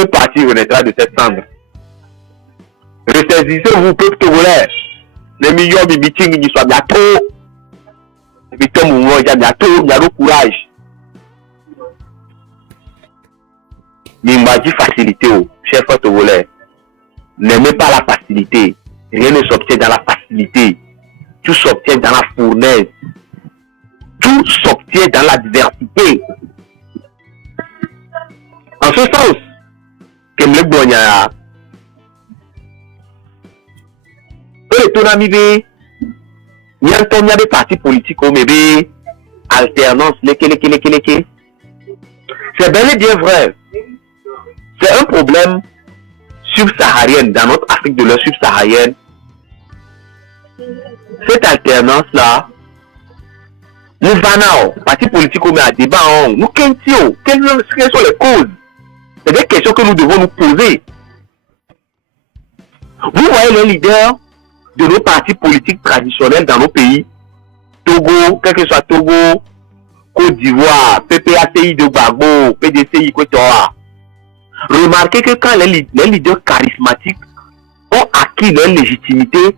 le parti renaîtra de cette cendre. Ressaisissez-vous, peuple togolais. Les millions de meetings, ils soient bientôt. Victor Moumou, il y a bientôt, il y a le courage. Il m'a dit facilité, chef togolais. N'aimez pas la facilité. Rien ne s'obtient dans la facilité. Tout s'obtient dans la fournaise. Tout s'obtient dans l'adversité. En ce sens, que le Bonya, ton ami, il y a des partis politiques, mais alternance, c'est bel et bien vrai. C'est un problème subsaharienne, dans notre Afrique de l'Ouest subsaharienne. Cette alternance-là, nous venons, parti politique, mais à débat, nous, quelles sont les causes? C'est des questions que nous devons nous poser. Vous voyez les leaders de nos partis politiques traditionnels dans nos pays, Togo, quel que soit Togo, Côte d'Ivoire, PPACI de Gbagbo, PDCI, Côte-d'Ivoire. Remarquez que quand les leaders charismatiques ont acquis leur légitimité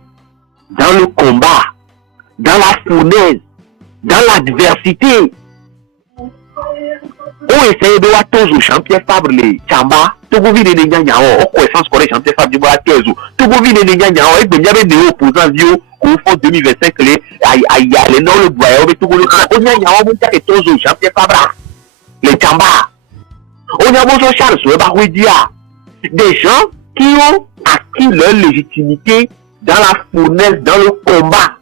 dans le combat, dans la fournaise, dans l'adversité, ont essayé de voir tous aux champions Fabre les Chamba, Togo vide de Nyanyao, au connaissance qu'on est champion Fabre du Bois Tezo, Togo vide de Nyanyao, et bien des opposants bio, au fond 2025, les non le bois, mais Togo le Togo Nyanyao, vous avez tous aux champions Fabre, les Chamba. On a besoin de Charles Soueba, des gens qui ont acquis leur légitimité dans la fournaise, dans le combat.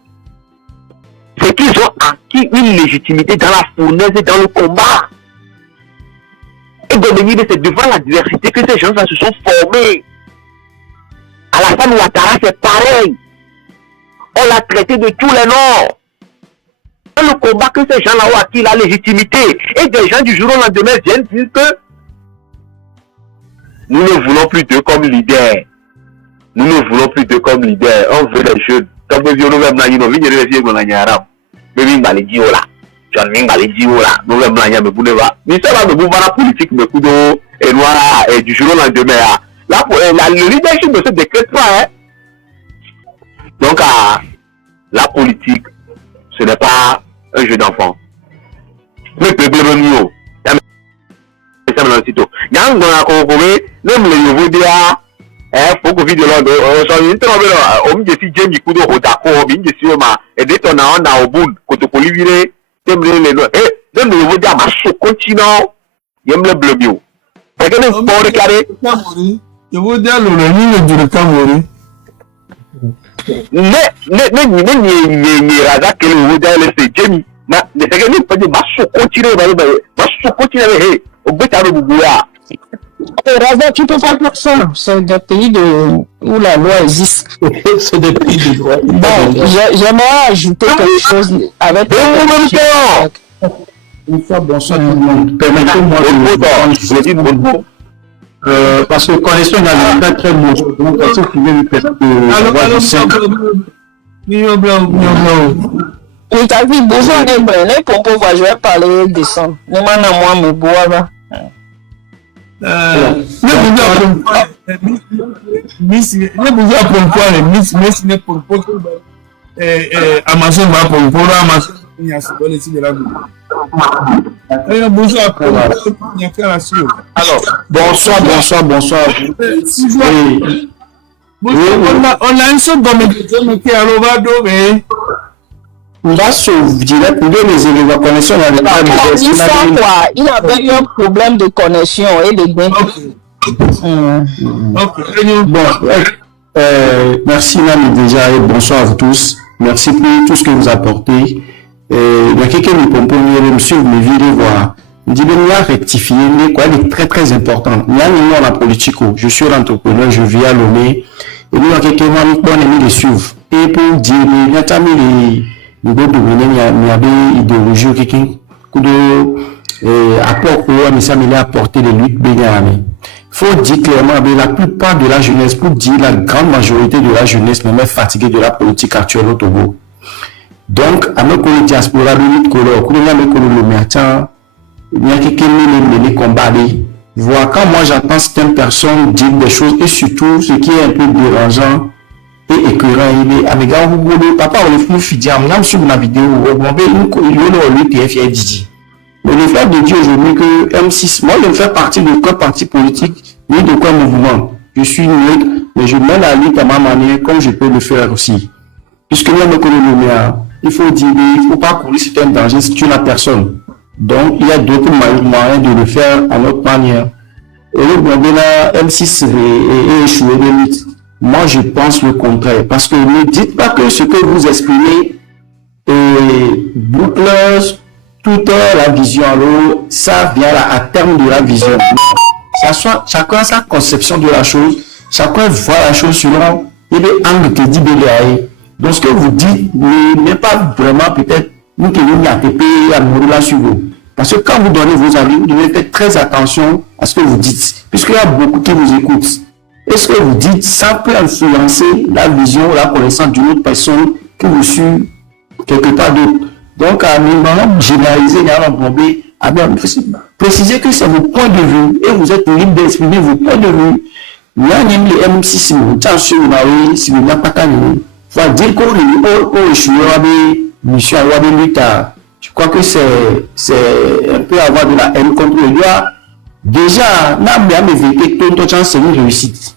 C'est qu'ils ont acquis une légitimité dans la fournaise et dans le combat. Et Dominique, c'est devant l'adversité que ces gens-là se sont formés. Alassane Ouattara, c'est pareil. On l'a traité de tous les noms. Dans le combat que ces gens-là ont acquis la légitimité. Et des gens du jour au lendemain viennent dire que nous ne voulons plus d'eux comme leaders. Nous ne voulons plus d'eux comme leaders. On veut des jeunes. Comme nous venons même là, nous venons de vivre dans l'Arabe. Nous venons de dire là. John Ming allait dire là. Nous venons de dire mais va. Mais ça va de la politique, mais coup et noir et du jour au lendemain. Là, le leadership ne se décrète pas. Hein? Donc, la politique, ce n'est pas un jeu d'enfant. Mais le problème est yang ngona ko ko we nem le yovo dia faut que vidéo là so yin tro be o mi je si jemi kudo ho da ko mi je si o ma e de to na ona obun ko to ko livire dem le no dem le yovo dia ma so continue yem le blebio e ke ne sport carré yovo dia lo ni le dure kamori ne raza ke le yovo dia le se jemi na ne se ke ni pa de ma so continue ma so continue Raza, tu peux pas faire ça. C'est des pays où la loi existe. C'est des pays de droit. Bon, j'aimerais ajouter quelque chose avec. Une fois, bonsoir tout le monde. Permettez-moi de vous parce que connaissons dans le cas très bon. Donc, si vous pouvez lui permettre oui, t'as vu, bonjour, les pompos, je vais parler de ça. Ne moi, me boire. Amazon va pour Amazon. Alors, bonsoir. On a un seul domaine qui a l'ovado, mais. Là, je dirais pour les élèves de connexion, il avait eu un problème de connexion et de gain. Merci Nami déjà et bonsoir à vous tous. Merci pour tout ce que vous apportez. Il y a quelqu'un qui me propose de me suivre mes vidéos voir. Il dit bien rectifier, mais quoi, il est très très important. Il y a une loi la politique. Je suis l'entrepreneur, je vis à Lomé. Et nous, il y a quelqu'un qui m'a mis de suivre. Et pour dire, il y a les il y avait idéologie ou quelqu'un qui apporte mais ça m'a apporté les luttes bénéfiques. Faut dire clairement la plupart de la jeunesse, pour dire la grande majorité de la jeunesse même est fatiguée de la politique actuelle au Togo. Donc à nos collègues diaspora lutte color, il y a quelqu'un qui mené combat Voir quand moi j'entends certaines personnes dire des choses, et surtout ce qui est un peu dérangeant et écœurant, il est, ah, gars, vous voulez, papa, on le fait dire, on sur ma vidéo, on va le TF et Didi. Mais le fait de dire aujourd'hui que M6, moi je fais partie de quoi parti politique, ni de quoi mouvement. Je suis neutre, mais je mets la lutte à ma manière, comme je peux le faire aussi. Puisque moi, me connais le mien, il faut dire, il faut pas courir c'est un danger si tu n'as personne. Donc, il y a d'autres moyens de le faire à notre manière. Et le problème là, M6 est échoué de lutte. Moi, je pense le contraire. Parce que ne dites pas que ce que vous exprimez est boucleuse, toute la vision à l'eau, ça vient là, à terme de la vision. Chacun a sa conception de la chose, chacun voit la chose selon les angles que dit Béléaï. Donc, ce que vous dites n'est pas vraiment peut-être nous qui nous ATP à mourir là sur vous. Parce que quand vous donnez vos avis, vous devez faire très attention à ce que vous dites, puisqu'il y a beaucoup qui vous écoutent. Et ce que vous dites, ça peut influencer la vision, la connaissance d'une autre personne qui vous suit quelque part d'autre. Donc, à un moment généralisé, il y a un problème. Précisez que c'est vos points de vue et vous êtes libre d'exprimer vos points de vue. Là, même les M6, si vous n'avez pas qu'à nous, faut dire qu'on est échoué à des missions, à des luttes. Je crois que c'est un peu avoir de la haine contre le gars. Déjà, n'a pas vécu tout le temps, c'est une réussite.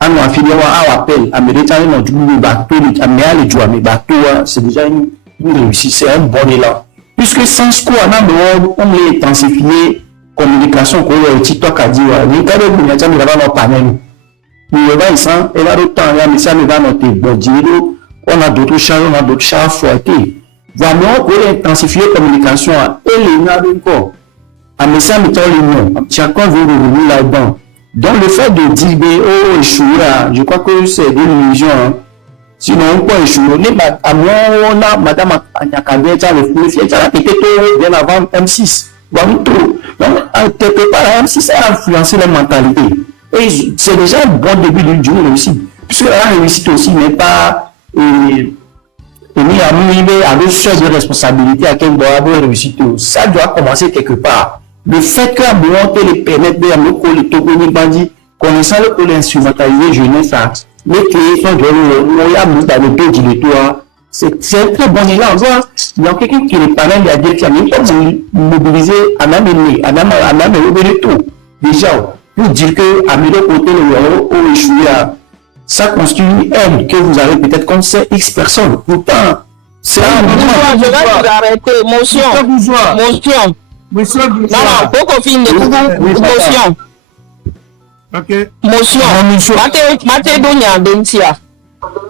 À nous affilier à l'appel, à me détailler dans du bateau, à me aller jouer à mes bateaux, c'est déjà une réussite, c'est un bon élan. Puisque sans quoi, on l'a intensifié, communication, qu'on a TikTok a dit, on a notre panel. Nous avons ça, et là, d'autres on a d'autres chats à fouetter. Vraiment, on a intensifié la communication, et les n'a encore. À mes ça, chacun veut revenir là-dedans. Donc, le fait de dire, oh, échoué, je crois que c'est une illusion. Sinon, on peut échouer. À moi, on a Madame Anyakabé, le fier, ça a été bien avant M6. Donc, quelque part, M6 a influencé la mentalité. Et c'est déjà un bon début d'une réussite. Puisque la réussite aussi n'est pas mis à deux choses de responsabilité à quel doit avoir réussite. Ça doit commencer quelque part. Le fait qu'à monter les pénètres de les bandits, connaissant le pôle instrumentalisé jeunesse, les clés sont dans le dos du toit. C'est un très bon élan. Il y a quelqu'un qui est parlé, il a dit qu'il y a mobiliser à même le tout. Déjà, pour dire que à mes côté, le échoué, ça constitue une aide que vous avez peut-être comme c'est X personnes. Pourtant, c'est un je vais vous arrêter. Motion. Non, faut qu'on finisse. Motion. Ok. Motion. Maté Donia Dentia.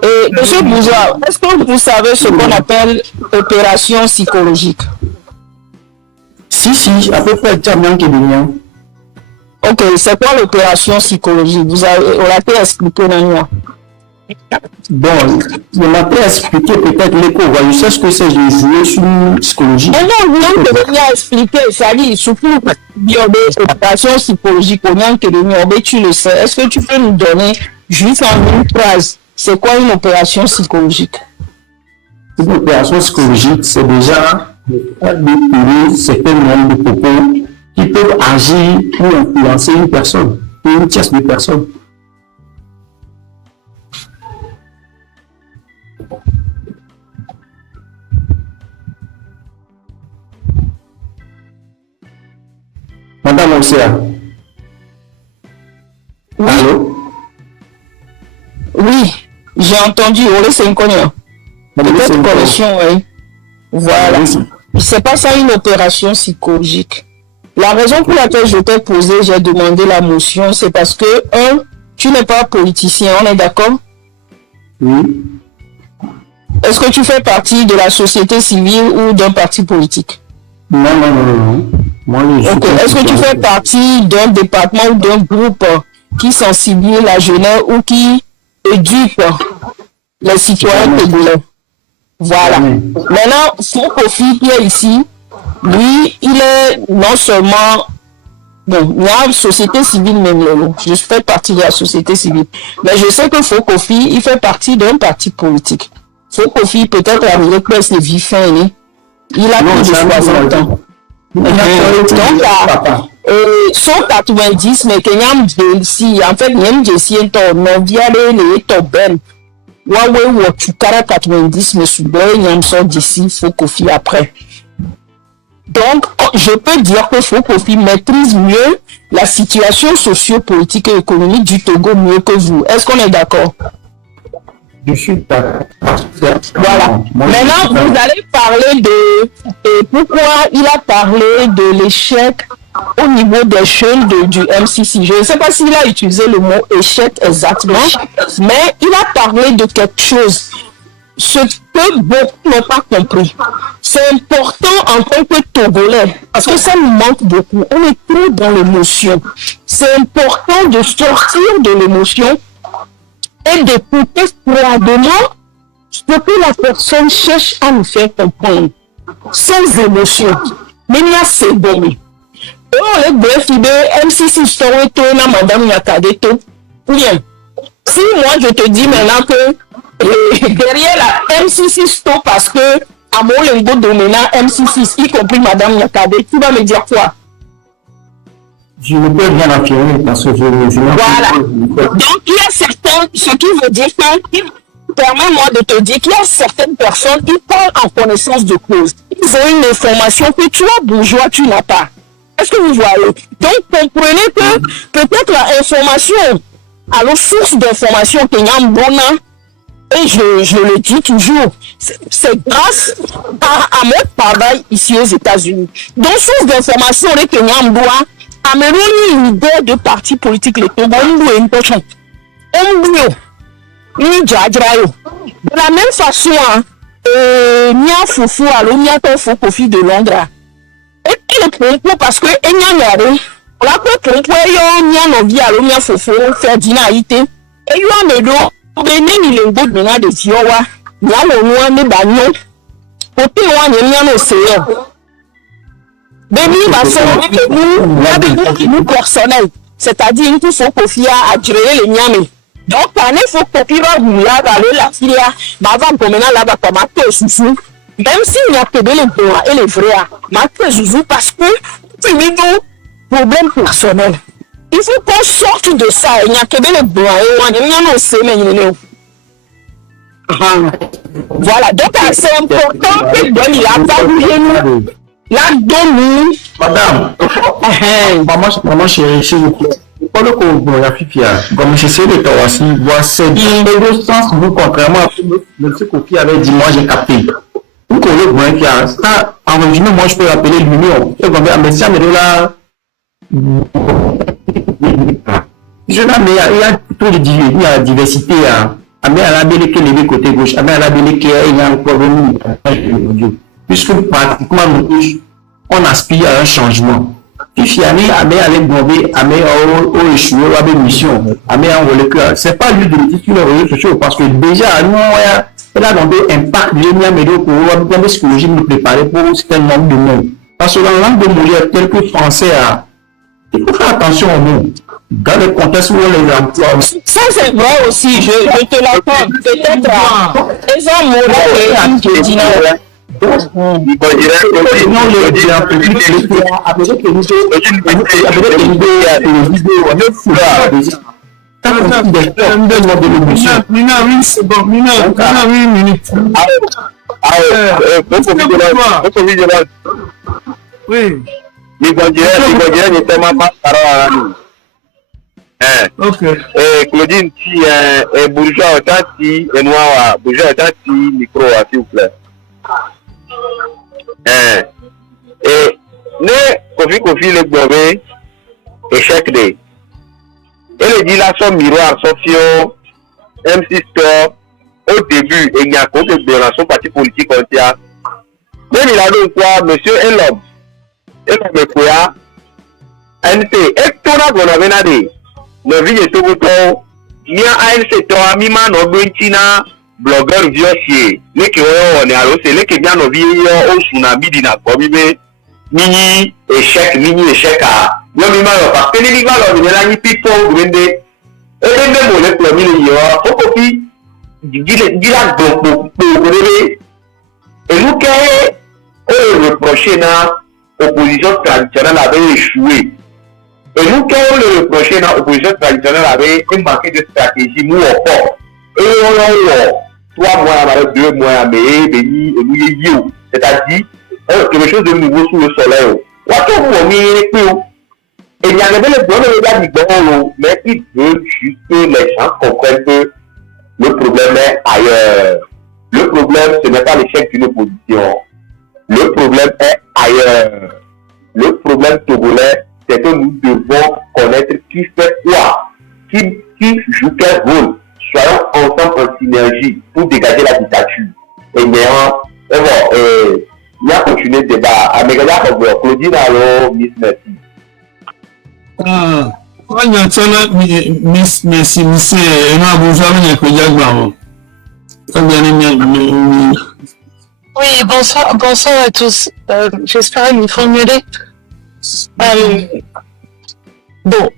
Et monsieur Bouzoua, est-ce que vous savez ce qu'on appelle opération psychologique? Si, à peu près, tu as bien qu'il y a. Ok, c'est quoi l'opération psychologique? On l'a pu expliquer dans nous. Bon, on m'a pas expliqué peut-être l'écho. Je sais ce que c'est, j'ai joué sur une psychologie. Mais non, vous avez venir expliquer, c'est-à-dire, surtout, l'opération psychologique, tu le sais. Est-ce que tu peux nous donner, juste en une phrase, c'est quoi une opération psychologique? Une opération psychologique, c'est déjà de certains nombres de propos qui peuvent agir pour influencer une personne, une tierce de personne. Madame Océa. Oui. Allô? Oui, j'ai entendu. C'est une connexion. Peut-être connexion, oui. Voilà. C'est pas ça une opération psychologique. La raison pour laquelle je t'ai posé, j'ai demandé la motion, c'est parce que, tu n'es pas politicien, on est d'accord? Oui. Est-ce que tu fais partie de la société civile ou d'un parti politique? Non. Moi, okay. Est-ce que tu fais partie d'un département ou d'un groupe qui sensibilise la jeunesse ou qui éduque les citoyens togolais? Voilà. Maintenant, son Kofi qui est ici, lui, il est non seulement... Bon, il y a une société civile même, je fais partie de la société civile. Mais je sais que Fokofi, il fait partie d'un parti politique. Fokofi, peut-être, la presse de Vifin, il a plus de 60 ans. Donc, 190, mais Kenyam Jelsi, en fait, Nyam Jelsi est en Noviale, les Toben. Waouh, Wachukara 90, mais Soubé, Nyam Son d'ici, faut Kofi après. Donc, je peux dire que Faut Kofi maîtrise mieux la situation socio-politique et économique du Togo mieux que vous. Est-ce qu'on est d'accord? Je suis d'accord. Voilà. Maintenant, vous allez parler de pourquoi il a parlé de l'échec au niveau des jeunes du MCC. Je ne sais pas s'il a utilisé le mot échec exactement, mais il a parlé de quelque chose. Ce que beaucoup n'ont pas compris. C'est important en tant que Togolais, parce que ça nous manque beaucoup. On est trop dans l'émotion. C'est important de sortir de l'émotion et d'écouter froidement ce que la personne cherche à nous faire comprendre, sans émotion. Mais il y a ces bon. Oh, le BFIB, MCC Story, Madame Yakadeto. Bien. Si moi je te dis maintenant que derrière la MCC Store, parce que à mon lingo dominant MCC, y compris Madame Yakade, tu vas me dire quoi? Je ne peux rien affirmer parce que je voilà. Donc, il y a certains, ce qui veut dire que, permets-moi de te dire qu'il y a certaines personnes qui parlent en connaissance de cause. Ils ont une information que toi, bourgeois, tu n'as pas. Est-ce que vous voyez? Donc, comprenez que peut-être l'information, alors source d'information qu'il y a un bon an, et je le dis toujours, c'est grâce à mon travail ici aux États-Unis. Donc, source d'information, les Kenyans doivent amener une idée de parti politique, les Togo, une pochon. De la même façon, Nia Foufou, alors Nia Foufou de Londres. Et le propos, parce que Nia Yare, on a fait propos, Nia Novi, alors Nia Foufou, Ferdinand Haïté, et Yoamedo, Benin, il est beau de Nia de Tiowa, Nia Loua, ne Bagnon, Côté Nia Nia no Seyo. Béni va se que nous personnel, c'est-à-dire qu'il faut confier à gérer les Niamey. Donc, quand il faut copier la filière, avant de mener là-bas comme un sous même s'il y a que les bons et les vrais, parce que c'est un problème personnel. Il faut qu'on sorte de ça. Il n'y a que les bons et il y a sait, mais il est voilà, donc c'est important que Don il a pas oublié la donne. Madame, maman chérie, s'il vous plaît. Pas le comme je sais de toi aussi, voir c'est le sens, vous, contrairement à ce que Kofi avait dit, moi j'ai capté. Vous connaissez le bon ça, en résumé, moi je peux appeler l'union. Et comme un médecin, mais là, je n'ai mais il y a tout le diversité, il y a la diversité, mais à la belle que les côté gauche, mais à la belle qu'il y a encore une puisque pratiquement on aspire à un changement. Si Fiani a mis à l'embobé, a mis au échoué, à la mission, a mis en relais, c'est pas lui de le dire sur les réseaux sociaux parce que déjà, nous, il a donné un impact de l'Union pour la psychologie nous préparer pour un certain nombre de mots. Parce que dans la langue de Molière, tel que français, il faut faire attention aux mots. Dans le contexte où on les emploie. Ça, c'est vrai aussi, je te l'accorde. Peut-être, les hommes mots, qui disent Claudine, si bourgeois otati et noir bourgeois otati micro s'il vous plaît. Et ne Kofi le Bobé échec de. Et le dit là son miroir Sofio MC Store au début et il y a quoi de son parti politique entier. Même il a donc quoi monsieur Elom quoi ANC et tout là qu'on avait nadé. Le vie est tout bouton. Il y a ANC toi mima no benchina blogueur vieux les qui on est alors c'est les qui bien no vie au tsunami dina kobibe mini échec à non mima parce que les gars là on est people grande et même mon le premier yo faut copie dila donc et nous que reprocher na l'opposition traditionnelle avait échoué. Et nous, quand on le reprochait dans l'opposition traditionnelle avait un manque de stratégie, nous on porte. Et on a 3 mois, 2 mois, mais béni, et nous c'est-à-dire, quelque chose de nouveau sous le soleil. Et il y avait le bon regard du bon, mais il veut juste que les gens comprennent que le problème est ailleurs. Le problème, ce n'est pas l'échec d'une opposition. Le problème est ailleurs. Le problème togolais, c'est que nous devons connaître qui fait quoi, qui joue quel rôle. Soyons ensemble en synergie pour dégager la dictature. Et bien, il y a continué le débat. À Megada, Claudine, alors, Miss Merci. Merci, monsieur. Oui, bonsoir à tous. J'espère me formuler. Bon,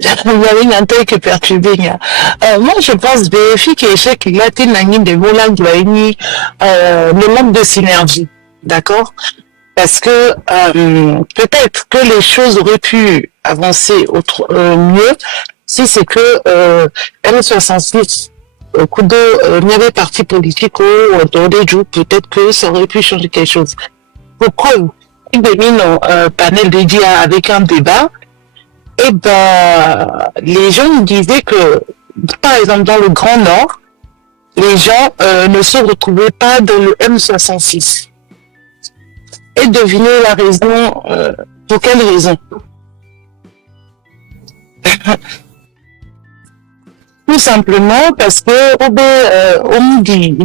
il y avait une antenne qui est perturbée. Moi, je pense que l'échec, il a été de le manque de synergie. D'accord? Parce que peut-être que les choses auraient pu avancer mieux si c'est que M66 Kudo n'y avait parti politique ou peut-être que ça aurait pu changer quelque chose. Pour preuve, il domine un panel dédié avec un débat, et ben les gens disaient que, par exemple, dans le Grand Nord, les gens ne se retrouvaient pas dans le M66. Et devinez la raison, pour quelle raison? Tout simplement parce que on dit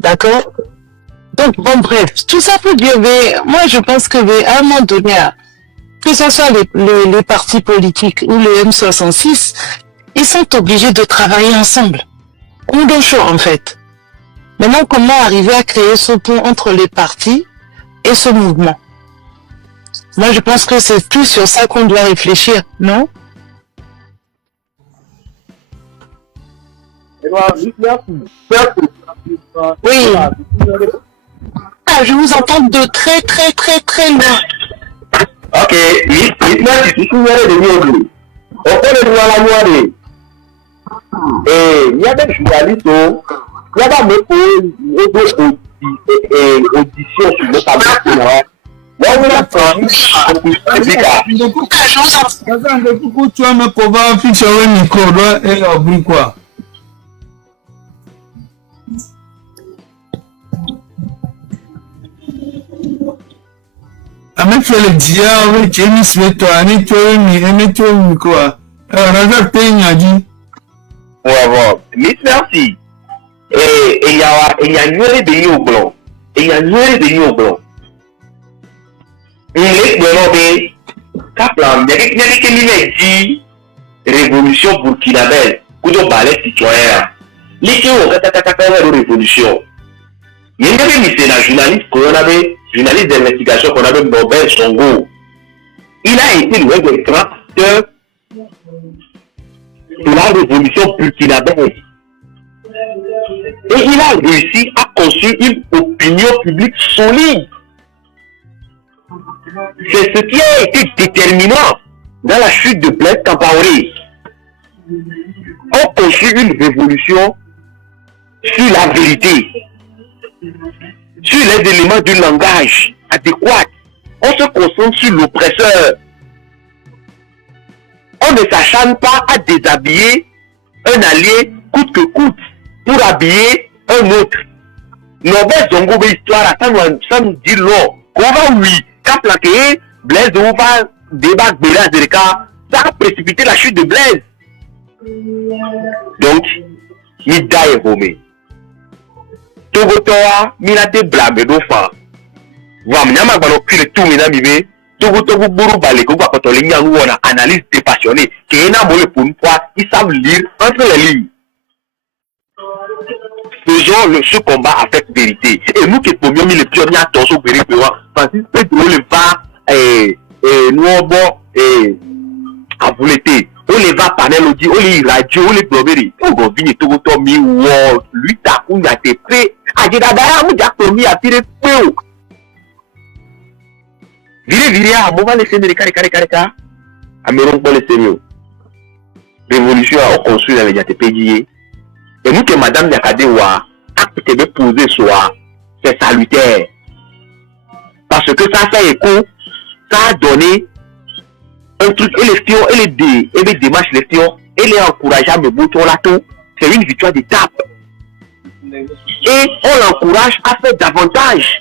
d'accord. Donc bon bref, tout ça pour dire, moi je pense que à un moment donné, que ce soit les partis politiques ou le M66, ils sont obligés de travailler ensemble. On doit choix en fait. Maintenant, comment arriver à créer ce pont entre les partis et ce mouvement? Moi, je pense que c'est tout sur ça qu'on doit réfléchir, non? Oui. Ah, je vous entends de très loin. Ok, merci. Il y a des journalistes, il y a des auditions sur le tableau. Avec le diable, James Veto, Anito, quoi. Razak Peñadi. Ouais, bon. Miss Merci. Et il y a une nouvelle pays au blanc. Il y a une nouvelle pays au blanc. Il est de l'obé. Kaplan, il y a quelqu'un qui dit révolution burkinabé. Kudo balai citoyen. L'idée au de révolution. Il y a un journaliste qu'on avait, journaliste d'investigation qu'on avait Nobel Songo. Il a été le des grands acteurs de la révolution burkinabé. Et il a réussi à construire une opinion publique solide. C'est ce qui a été déterminant dans la chute de Blaise Compaoré. On construit une révolution sur la vérité, sur les éléments du langage adéquat. On se concentre sur l'oppresseur. On ne s'acharne pas à déshabiller un allié coûte que coûte pour habiller un autre. Nobel Zongo histoire, ça nous dit non. Comment oui, quand plaqué, Blaise va débattre Blaise de cas, ça a précipité la chute de Blaise. Donc, il daille Romé. Togotoa, Minate blâme d'offre. Voilà, Minama Banokule tout Minamibe, Togoto Buru Baleko, Bakotolinia, ou on a analyse dépassionnée, qui est un mot pour une fois, ils savent lire entre les lignes. Faisons ce combat avec vérité. Et nous qui sommes les pionniers à Torso Béripéwa, Francis Pedro le va, nous à vous l'été. On les va panel audi, on les radio, on les blobberies. On va venir tout le temps, lui, t'as qu'on a été prêt Adidadara, mou jak promis à tirer peu. Vire, on va laisser les carré. Améron pour laisser mieux. Révolution a construit la médiaté payée. Et nous que Madame Yakadewa, acte de poser soit, c'est salutaire. Parce que ça fait écho, ça a donné un truc, et les fions, et les démarches, les fions, et les encourageants, mais bouton là tout, c'est une victoire d'étape. Et on l'encourage à faire davantage.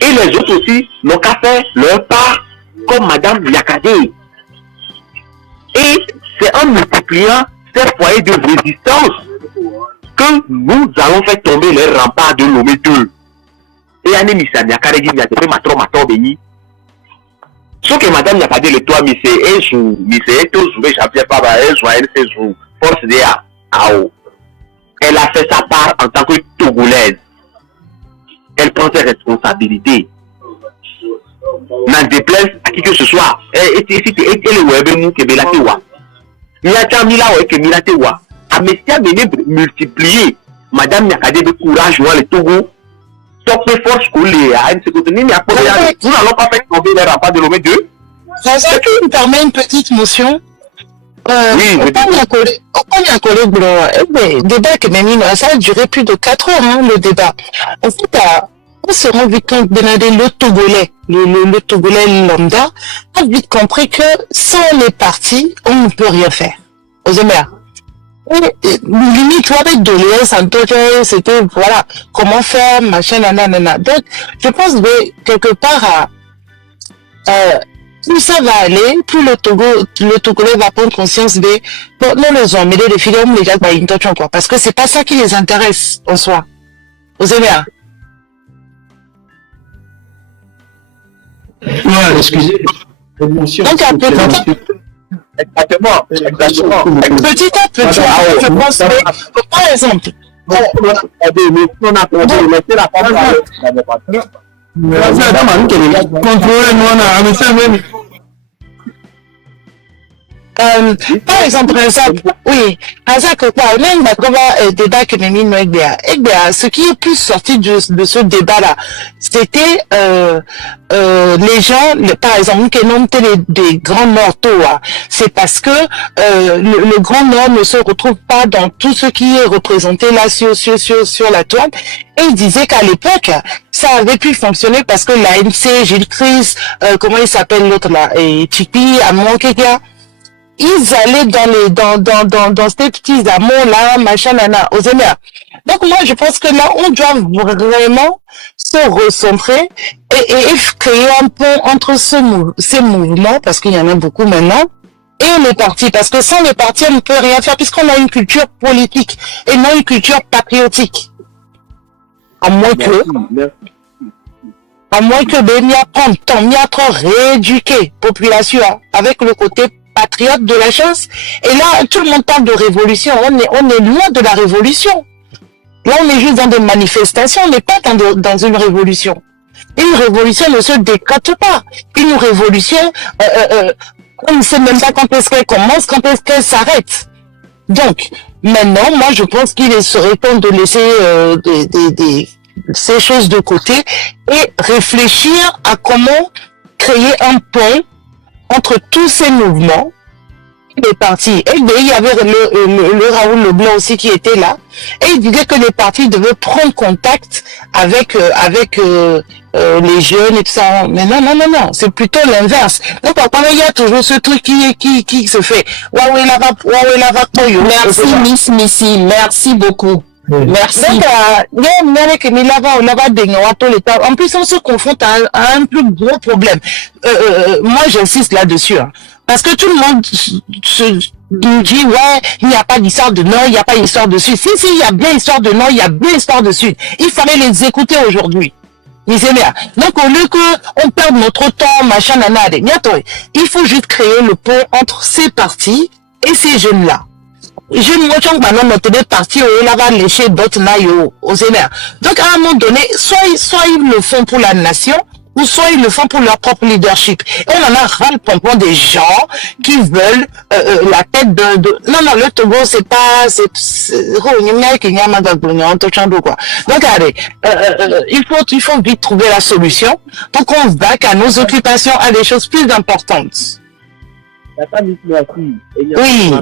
Et les autres aussi n'ont qu'à faire leur part comme Madame Yakadé. Et c'est en multipliant ces foyers de résistance que nous allons faire tomber les remparts de Lomé 2. Et Anne Missa Yakadé dit que maton béni. Ce que Madame Yakadé le toit, mais c'est tous, mais j'appelle pas, elle force de AO. Elle a fait sa part en tant que Togolaise. Elle prend ses responsabilités. N'en déplaise à qui que ce soit. Et le web nous que Belatewa. Miata Mila ou que Milatewa. A Messia Béné multiplier. Madame Yakadé de courage ou le Togo. Top de force collée à une seconde. Mais après, nous n'allons pas faire tomber les remparts de l'OME 2. Ça me permet une petite motion. Oui, le débat que ça a duré plus de 4 heures, hein, le débat. En fait, on se rend vite compte, le Togolais, le Togolais lambda, a vite compris que sans les partis, on ne peut rien faire. Aux Émères. Limite, avec doléances, c'était, voilà, comment faire, machin, nanana. Donc, je pense que quelque part, plus ça va aller, plus le Togolais va prendre conscience de, bon, non, les hommes, les filles, les gars, bah, ils ne quoi. Parce que c'est pas ça qui les intéresse, en soi. Aux Émères. Ouais, excusez. Donc, un peu Exactement. Petit à petit, je pense que, par exemple, par exemple, oui, même débat que ce qui est plus sorti de ce débat-là, c'était les gens, par exemple, qui nomment des grands mortaux, c'est parce que le Grand Nord ne se retrouve pas dans tout ce qui est représenté là sur la toile. Et il disait qu'à l'époque, ça avait pu fonctionner parce que l'ANC, Gilles Chris, comment il s'appelle l'autre là, et Chipi, Amonkekia, ils allaient dans ces petits amours là, machin, nana, aux Émères. Donc moi, je pense que là, on doit vraiment se recentrer et créer un pont entre ces mouvements, parce qu'il y en a beaucoup maintenant, et les partis. Parce que sans les partis, on ne peut rien faire, puisqu'on a une culture politique et non une culture patriotique. À moins que il y a prendre temps, il y a trop rééduquer population avec le côté patriote de la chose. Et là, tout le monde parle de révolution. On est loin de la révolution. Là, on est juste dans des manifestations. On n'est pas dans une révolution. Une révolution ne se décrète pas. Une révolution, on ne sait même pas quand est-ce qu'elle commence, quand est-ce qu'elle s'arrête. Donc, maintenant, moi, je pense qu'il serait temps de laisser ces choses de côté et réfléchir à comment créer un pont entre tous ces mouvements, les partis. Et il y avait le Raoul Leblanc aussi qui était là, et il disait que les partis devaient prendre contact avec les jeunes et tout ça. Mais non, c'est plutôt l'inverse. Donc, il y a toujours ce truc qui se fait. Merci, Miss Missy. Merci beaucoup. Merci. En plus, on se confronte à un plus gros problème. Moi, j'insiste là-dessus. Hein, parce que tout le monde nous dit, ouais, il n'y a pas d'histoire de Nord, il n'y a pas d'histoire de Sud. Si, il y a bien histoire de Nord, il y a bien histoire de Sud. Il fallait les écouter aujourd'hui. Donc, au lieu qu'on perde notre temps, machin, nanade, il faut juste créer le pont entre ces partis et ces jeunes-là. Je ne vois pas maintenant notre parti où il va lécher d'autres naïos aux énerves. Donc, à un moment donné, soit ils le font pour la nation, ou soit ils le font pour leur propre leadership. Et on en a ras le pompon des gens qui veulent la tête de... Non, le Togo, c'est pas... Donc, allez, il faut vite trouver la solution pour qu'on se batte à nos occupations, à des choses plus importantes. Oui.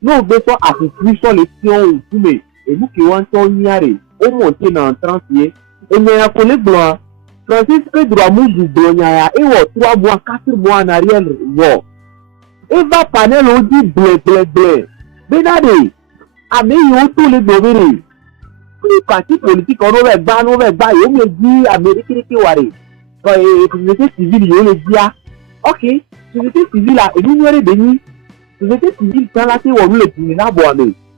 Non, besoin à sur les pions ou et nous qui ont au monter dans 30 pieds, et il y a un collègue blanc, Francis Pedro Moujou Brognaya, et 3 mois, 4 mois en arrière, et va panel on dit blé. Benade, à meilleur tous les devenus. Les partis politiques, on va bas, on me dit, Amérique, qui waré. Société civile, on le dit, ok, société civile, là, et nous, on est béni. Société civile, quand la théorie est finie,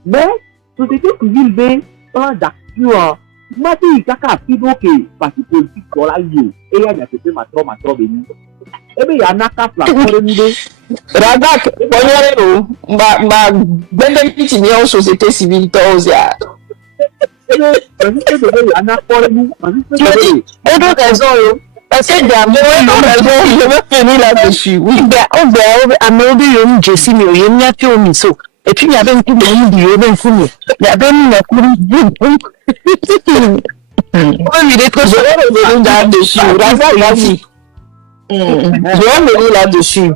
mais société civile, ben, plan d'action, mati, kaka, pido, que, parti politique, dans la lieu, et il y a des peu, ma trop, béni. Eh bien, il y a un cas, pour le niveau. Radak, ben, petit, en société civile, t'as parce que je vais finir là-dessus. Oui, et puis il y avait un coup de il y avait là-dessus. Je vais venir là-dessus.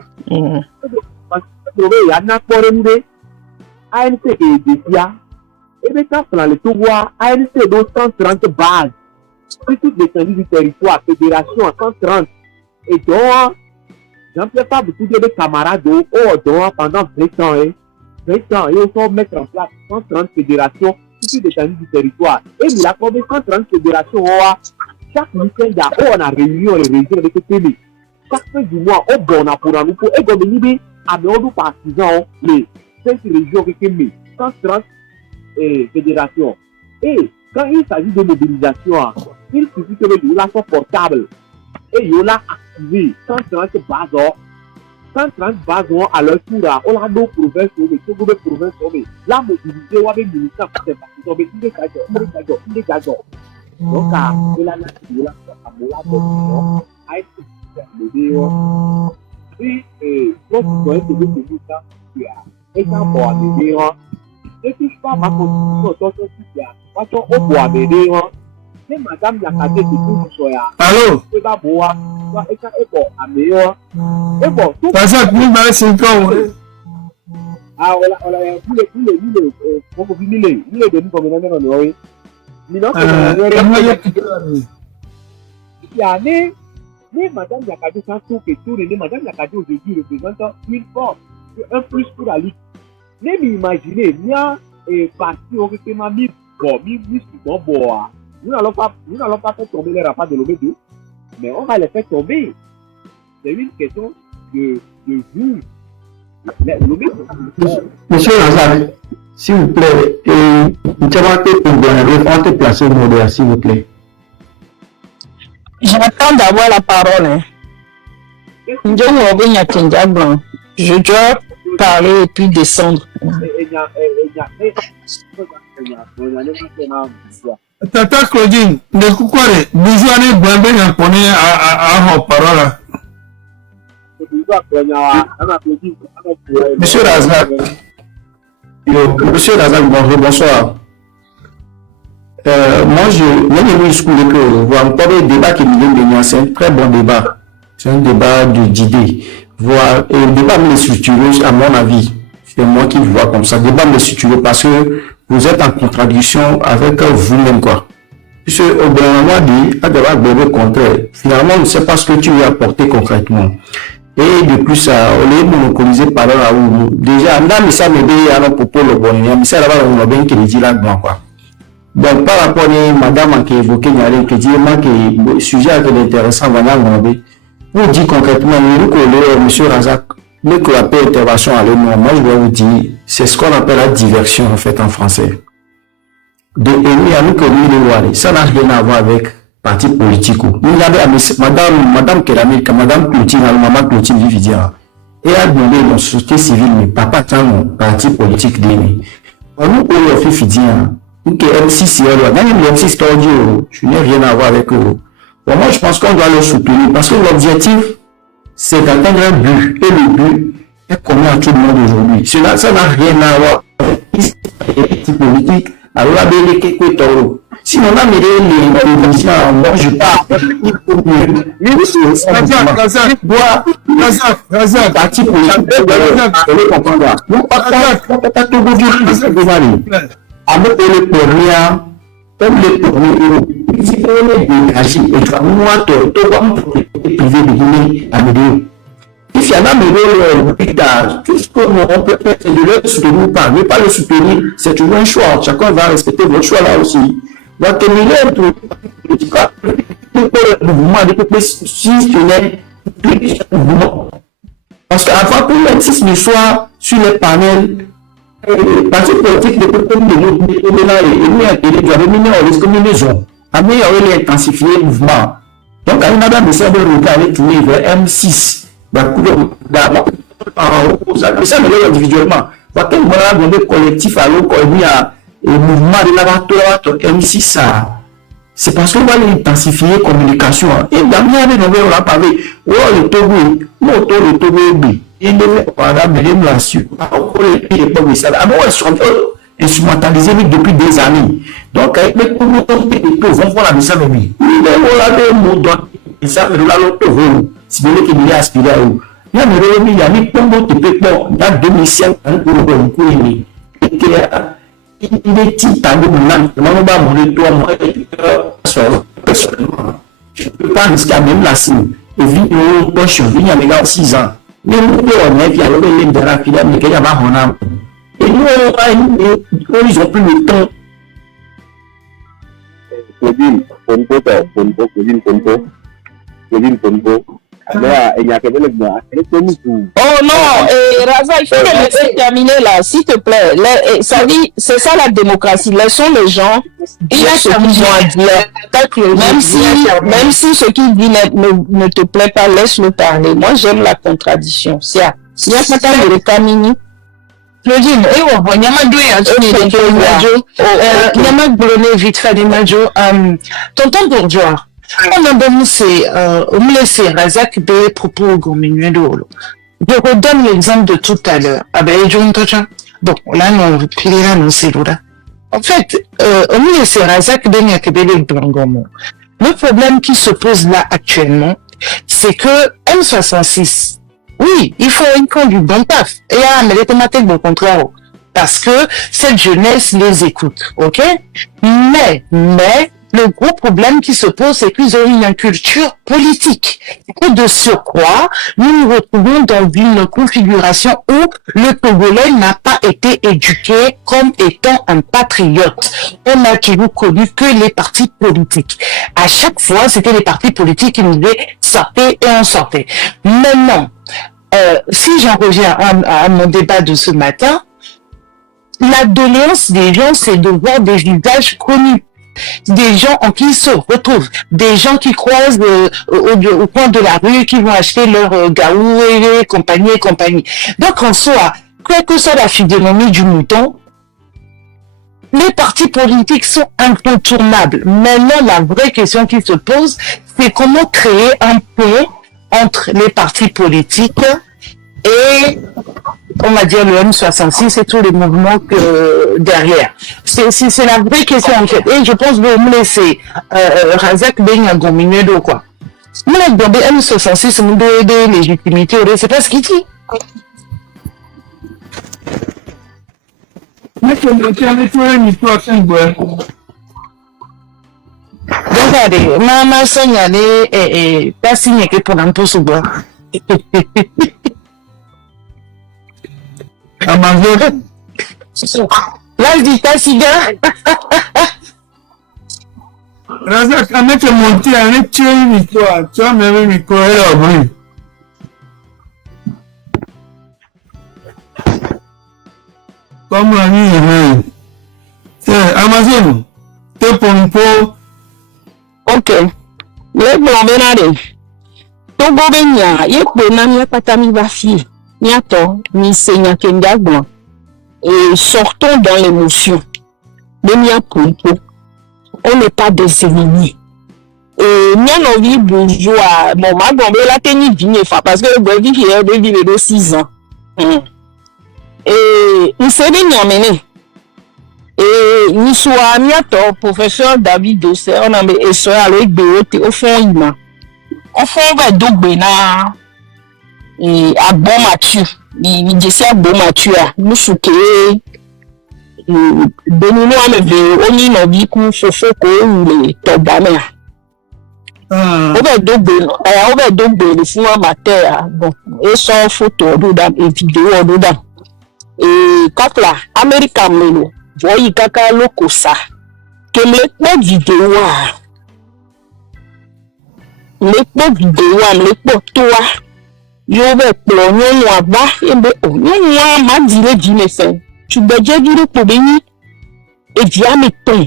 Et maintenant, dans le Togo, ANC de 130 bases. Toute l'étendue du territoire, fédération à 130. Et donc, Jean-Pierre Fabre, tous des camarades, pendant 20 ans, 20 ans, et on va mettre en place 130 fédérations, toute l'étendue du territoire. Et il a combien 130 fédérations, chaque week-end, on a réunion, les régions avec le pays. Chaque fin du mois, on a pour un nouveau, et comme il dit, à nos partisans, les 5 régions avec le pays, 130 fédérations. Et quand il s'agit de mobilisation, il suffit que les gens soient portables et ils ont activé 130 bases à leur tour. On a nos provinces, les provinces, la mobilisation, on a des militants qui sont partis, donc il est gageant. Donc, il a et si je parle de ma constitution, au bois, c'est madame Yakate qui tout soya. Allô? C'est pas bois, et ça est bon, à meilleur. Et bon, tout ça, nous, bah, c'est quand, ah, on a madame Yakate, sans tout que tout, madame Yakate aujourd'hui représente une force, un plus pour la lutte. Même imaginez, il y a un parti qui m'a mis bon, nous n'allons pas faire tomber les rapports de l'OMEDO, mais on va les faire tomber. C'est une question de vous. Monsieur Lazare, s'il vous plaît, on te placer au modèle, s'il vous plaît. J'attends d'avoir la parole. Je dois parler et puis descendre. Tata Claudine, de quoi vous allez bien connaître à parole. Monsieur Razak, bonsoir. Moi, je school que vous entendez le débat qui vient de venir, c'est un très bon débat. C'est un débat d'idées. Et le débat me structuré, à mon avis. C'est moi qui le vois comme ça. Le débat me structuré parce que vous êtes en contradiction avec vous-même, quoi. Puisque au bout d'un moment dit, à devoir le contraire. Finalement, on ne sait pas ce que tu veux apporter concrètement. Et de plus, on est monopolisé par là où, déjà, on a ça me dit à nos propos le bon, mais ça là-bas, on a bien qu'il dit là-dedans, quoi. Donc, par rapport à madame qui évoquait, qui dit, que le sujet est intéressant, voilà, vous dites concrètement, monsieur Razak, le que appelle intervention à l'ONU, moi je vais vous dire, c'est ce qu'on appelle la diversion en fait en français. De Eni à nous que nous ça n'a rien à voir avec parti politique. Nous avons madame Kéramil, madame Cloutine, maman Cloutine Vividia, et a demandé dans la société civile, mais papa tant parti politique d'Eni. Nous, pour le Fifidien, ou que M6, même le M6 Tordio, je n'ai rien à voir avec eux. Bon, moi, je pense qu'on doit le soutenir parce que l'objectif, c'est d'atteindre un but. Et le but est commun à tout le monde aujourd'hui. Ça n'a rien à voir avec les petits politiques. Alors, la belle est toro. Si on a mis les politiciens, moi, je parle. Razak, Parti politique, je comprends. Non, pas tout le avec le Coréen, comme le Coréen, si on est dégagé, et tu vas moi, tu vas me privé de Guinée à Médéo. Si y en a Médéo, tout ce qu'on peut faire, c'est de le soutenir ou pas. Ne pas le soutenir, c'est toujours un choix. Chacun va respecter votre choix là aussi. Donc, le mouvement de plus si le mouvement. Parce qu'avant que le ne soit sur les panels, parce que politique de combinaison. Mais il a intensifié le mouvement. Donc, on a besoin de regarder tourner vers M6. Ça me individuellement. Parce que moi, le collectif à l'eau, il y a le mouvement de la M6, ça. C'est parce qu'on va intensifier la communication. Et dans le monde, on a parlé, le Togo, le Togo, il est là-dessus. Ils sont instrumentalisés depuis des années. Donc, avec les communautés, ils vont voir la mission de lui. Il est là, ils savent là, l'autre rôle. Si vous voulez qu'il y ait aspiré à eux. Il y a mis Congo, dans 2005, il est titan de mon je ne peux pas risquer même la cible. Et vite, nous, poche, il y a 6 ans. Mais nous, on est, il y a le de la filière, mais il y a ma honam. Et nous, ils ont plus le temps. Oh non, Raza, il faut te laisser terminer là, s'il te plaît. Ça dit, c'est ça la démocratie. Laissons les gens dire ce qu'ils ont à dire. Même si ce qu'il dit ne te plaît pas, laisse-le parler. Moi, j'aime la contradiction. S'il y a pas de Kamini. Claudine, Nyama Blonné, vite fait des majo, tonton Bourgeois. On a donné c'est Razak B propos au Gominué d'Olo. Je redonne l'exemple de tout à l'heure. Ah ben, bon, là, non, c'est là. En fait, c'est Razak B Nyakebele Blangomo. Le problème qui se pose là actuellement, c'est que M66, oui, il faut du bon taf. Et mais les thématiques au contraire. Parce que cette jeunesse les écoute, ok? Mais, le gros problème qui se pose, c'est qu'ils ont une culture politique. Et de surcroît, nous nous retrouvons dans une configuration où le Togolais n'a pas été éduqué comme étant un patriote. On a toujours connu que les partis politiques. À chaque fois, c'était les partis politiques qui nous disaient sortez et on sortait. Maintenant, si j'en reviens à mon débat de ce matin, la doléance des gens, c'est de voir des visages connus. Des gens en qui ils se retrouvent, des gens qui croisent au coin de la rue, qui vont acheter leur gaou et compagnie. Donc en soi, quelle que soit la physionomie du mouton, les partis politiques sont incontournables. Maintenant, la vraie question qui se pose, c'est comment créer un pont entre les partis politiques et, on va dire, le M66 et tous les mouvements derrière. C'est la vraie question, en fait. Et je pense que vous me laissez Razak Ben Gominedo, quoi. Moi, dans le M66, nous devons aider les légitimités, c'est pas ce qu'il dit. Regardez, maman signalé pas signé que pour un peu sous bois. Amazon. Là, je dis ta cigare. Razak, on est monté, on est tué une histoire. Tu as même une histoire, elle a brûlé. Comme la nuit, Amazon, t'es pour un peu. Ok. Le bon benade. Togo benya, ye pe na mi patami ba fi. Nyato, mi senya kenga gbo. Et sortons dans l'émotion. On n'est pas des ennemis. Et nous avons envie bourgeois. Bon, ma gombe la tenue vigne parce que le vie qui est de 6 ans. Et nous sommes venus. Et nous sommes amis professeur David Dossé, on a mis et soeur avec Béoté au fond Ima. Au fond, on va donc et à bon Mathieu. Il dit ça à bon Mathieu. Nous sommes Benino ameve oni no bi ku fofo ko le tobame. O be dogbe le fun amateur bon e so photo do da e video do da. E kakla America melo voyi kaka loko sa. Kemle po video wa. Le po video wa le po to wa. Yo be plo nyon agba e be o nyon ma dire di me fe. Tu dois dire pour bénir et via mes tons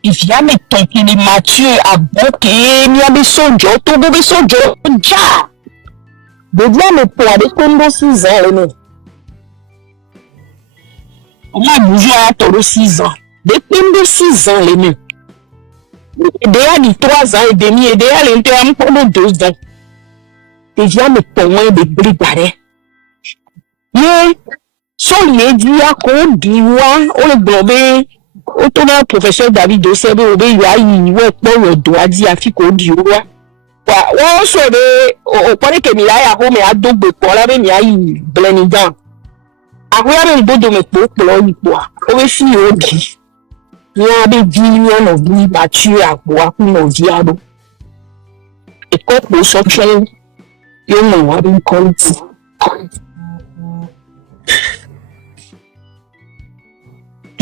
qui les Mathieu à bloquer ni à des sonjo tout bébé sonjo ja de via mes poids de comme 6 ans le on m'a bougé à toro 6 ans de comme 6 ans le nous déjà de 3 ans et demi et déjà l'intérieur pendant 2 ans de via mes poids de brigader son lié dit à quoi diwa on le blobé autour professeur David Dossé be ya yi we po yo do adi afi ko diwa wa so be o pare ke mi ya ho me adogbe po la be mi ayi blenidan ahuya be bodo me po ni po o be fi o di ya be di no bi Mathieu agbo aku no di ado e ko po so chen yo no wa be quality.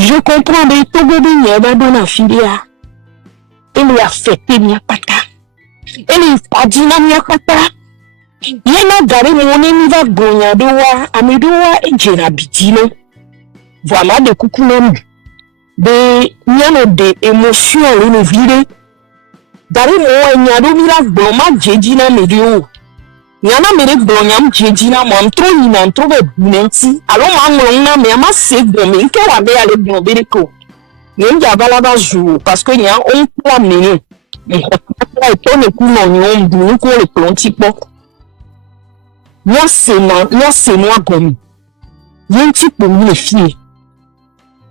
Je comprends mais tout bébé n'est pas dans la filière. Il lui a fait bien pata. Il a dit na pata. Il a gardé mon ami va gonya doa, amidoa et jenabitino. Voilà de coucounem. De nyano de émotions le vide. Dari mo nyado mira boma jejina medio. Nyana mere blonyam jejina mo am tro ina tro be bunenti alo ma ngona me ma se bo me nke wa be ale bo be ko nyem ja bala ba jou parce que nya on pla menu mais to ne ku no nyon bu ko le plonti po moi c'est moi gomi yenti po mi fie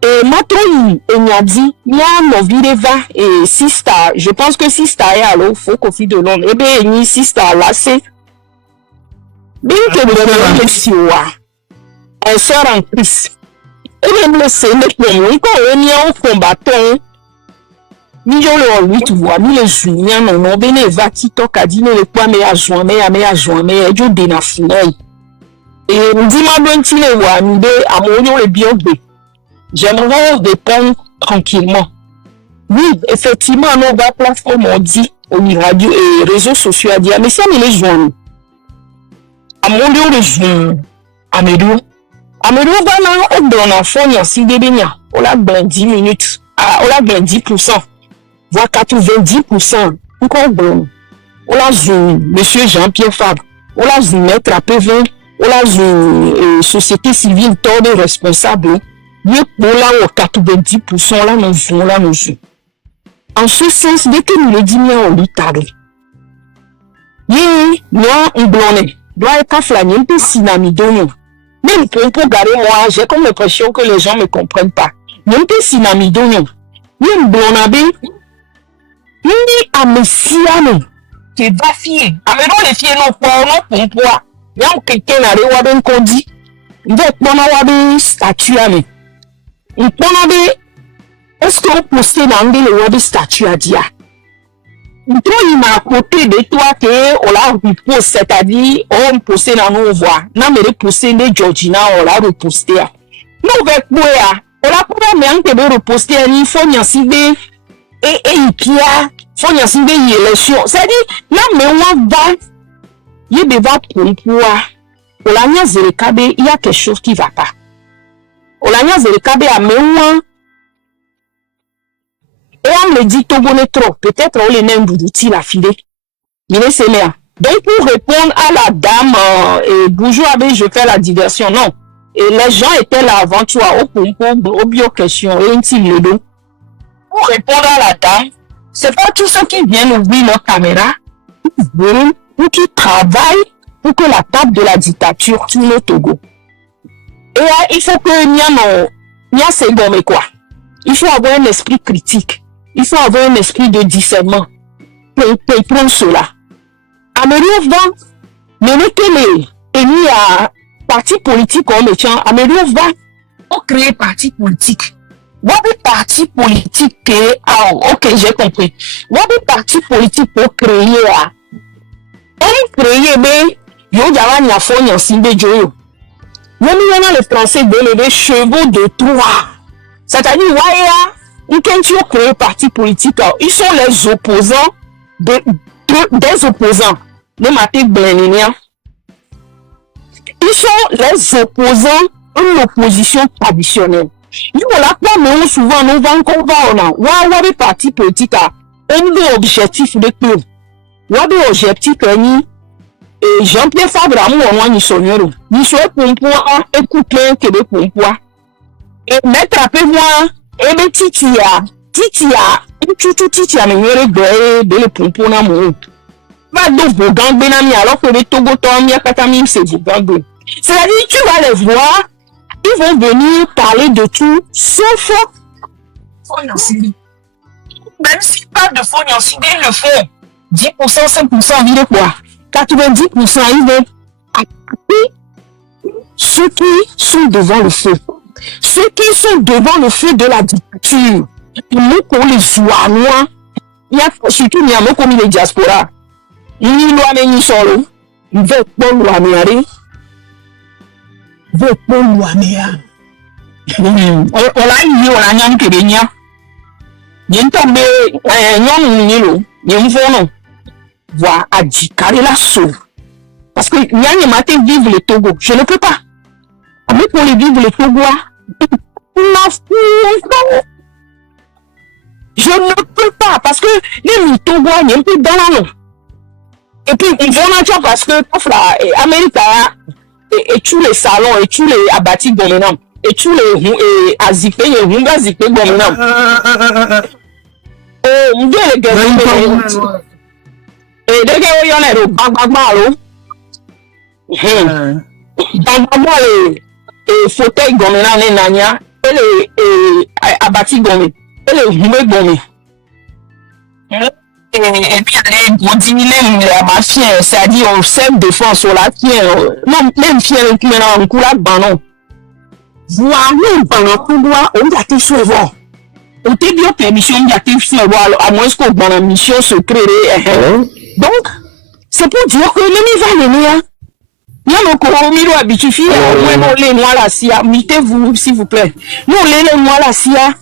et ma tro yi enyadi nya no videva et sister je pense que sister est alors faut qu'on fi de long et be ni sister là c'est bien que le monsieur elle sort en Christ et même le Seigneur pour moi quand on est en combattant ni je le 8 voix ni le juin non bene va qui toka dit le quoi mais à juin mais je dena finai et on dit ma bonne tile wa ni de amonio le bien bé j'aimerais répondre tranquillement oui effectivement nos va plateforme on dit au radio et réseaux sociaux a dit mais ça me les joindre Amondio le jour Amédou bana o dona fonya si debenya o la 10 minutes o la 10% voire 90% encore bon o la jour monsieur Jean-Pierre Fabre o la jour maître APV o la jour société civile tout de responsable ye pour la 90% là nous jour en ce sens dès que nous le disons on lui tarde ye moi on blonné doit être flâné un peu sinamidonio. Même pour garder moi, j'ai comme l'impression que les gens ne me comprennent pas. Même peu sinamidonio. Même blonabe. Ni à messiano. Tu vas fier. Amédon les fiers non pour toi. Y'a quelqu'un à l'éwaben qu'on dit. Il va être statue à me. Il prend est-ce qu'on poste dans le web statue à dia? Il m'a à côté de toi que on l'a repoussé, c'est-à-dire on poste dans nos voix. Non mais repousser les Georgina on l'a reposté. Nous avec moi, on l'a pas même que de reposter il faut n'y ciber et il y a faut n'y ciber élection. C'est-à-dire là mais on va il devait pour on l'a n'y zerekabe il y a quelque chose qui va pas. On l'a n'y zerekabe à moi. Et on me dit Togo trop, peut-être on les n'aime d'outils la filée. Mais c'est là. Donc pour répondre à la dame, et bonjour je fais la diversion, non. Et les gens étaient là avant toi, au bio question, et pour répondre à la dame, c'est pas tous ceux qui viennent ouvrir leur caméra, qui veulent ou qui travaillent pour que la table de la dictature tourne au Togo. Et il faut que n'y a ces gommes quoi. Il faut avoir un esprit critique. Il faut avoir un esprit de discernement pour prendre cela. Amérique va mener les à parti politique comme méchant. Amérique va créer parti politique. Wabi parti politique que ok j'ai compris. Wabi parti politique pour créer mais yo java nya fo nya simbe joyo. Yoni les Français donnent des chevaux de Troie. C'est-à-dire quand tu crées parti politique, ils sont les opposants des opposants. Les matés béniniens. Ils sont les opposants de l'opposition traditionnelle. Nous, là, nous, souvent, nous allons voir des partis politiques à un objectif de club. Un objectif, et Jean-Pierre Fabre, moi, nous sommes nous sommes pour pouvoir écouter que de pour pouvoir. Et mettre à peu moi, et bien, titia, mais nous de le pompo na mon. Va donc vous gangber alors que les Togo Tomia Katamim, c'est vous gangber. C'est-à-dire, tu vas les voir. Ils vont venir parler de tout, sauf Fonyansidi. Même s'ils parlent de Fonyansidi, ils le font. 10%, 5%, ils le quoi. 90%, ils vont attaquer ceux qui sont devant le feu. Ceux qui sont devant le feu de la dictature. Nous, qu'on les Zouanois, il y a surtout Niamo comme les diaspora. Ils nous amènent ni solo. Ils veulent pas nous amener. On l'a eu, on a n'y que des nia. Y'en tombé, y'en fournon. Voir à dit carré la sauve. Parce que y'en matin vivre le Togo. Je ne peux pas. Mais pour les vivre le Togo, je ne peux pas. Parce que les Togo, y'en un peu dans la main. Et puis, ils vont en parce que, l'Amérique et tous les salons, et tous les abattis gomenam, et tous les azipé, et hunga zipé gomenam. Oh, m'dé les gars, et les gars, y'en a le bagabalo. Bagabalo, et fauteuil gomenam, les nania, et les abattis gomen, et les humé gomen. Et puis, on diminue la mafia, c'est-à-dire on sème défense sur la pierre. Non, même fier qui est en couleur de banon. Voilà, pendant tout droit, on a été souvent. On t'a dit permission, on a été souvent, à moins qu'on ait une mission secrète. Donc, c'est pour dire que le niveau est il y a encore miro habitué, on les noirs la sia, mettez-vous, s'il vous plaît. Nous, les noirs la sia,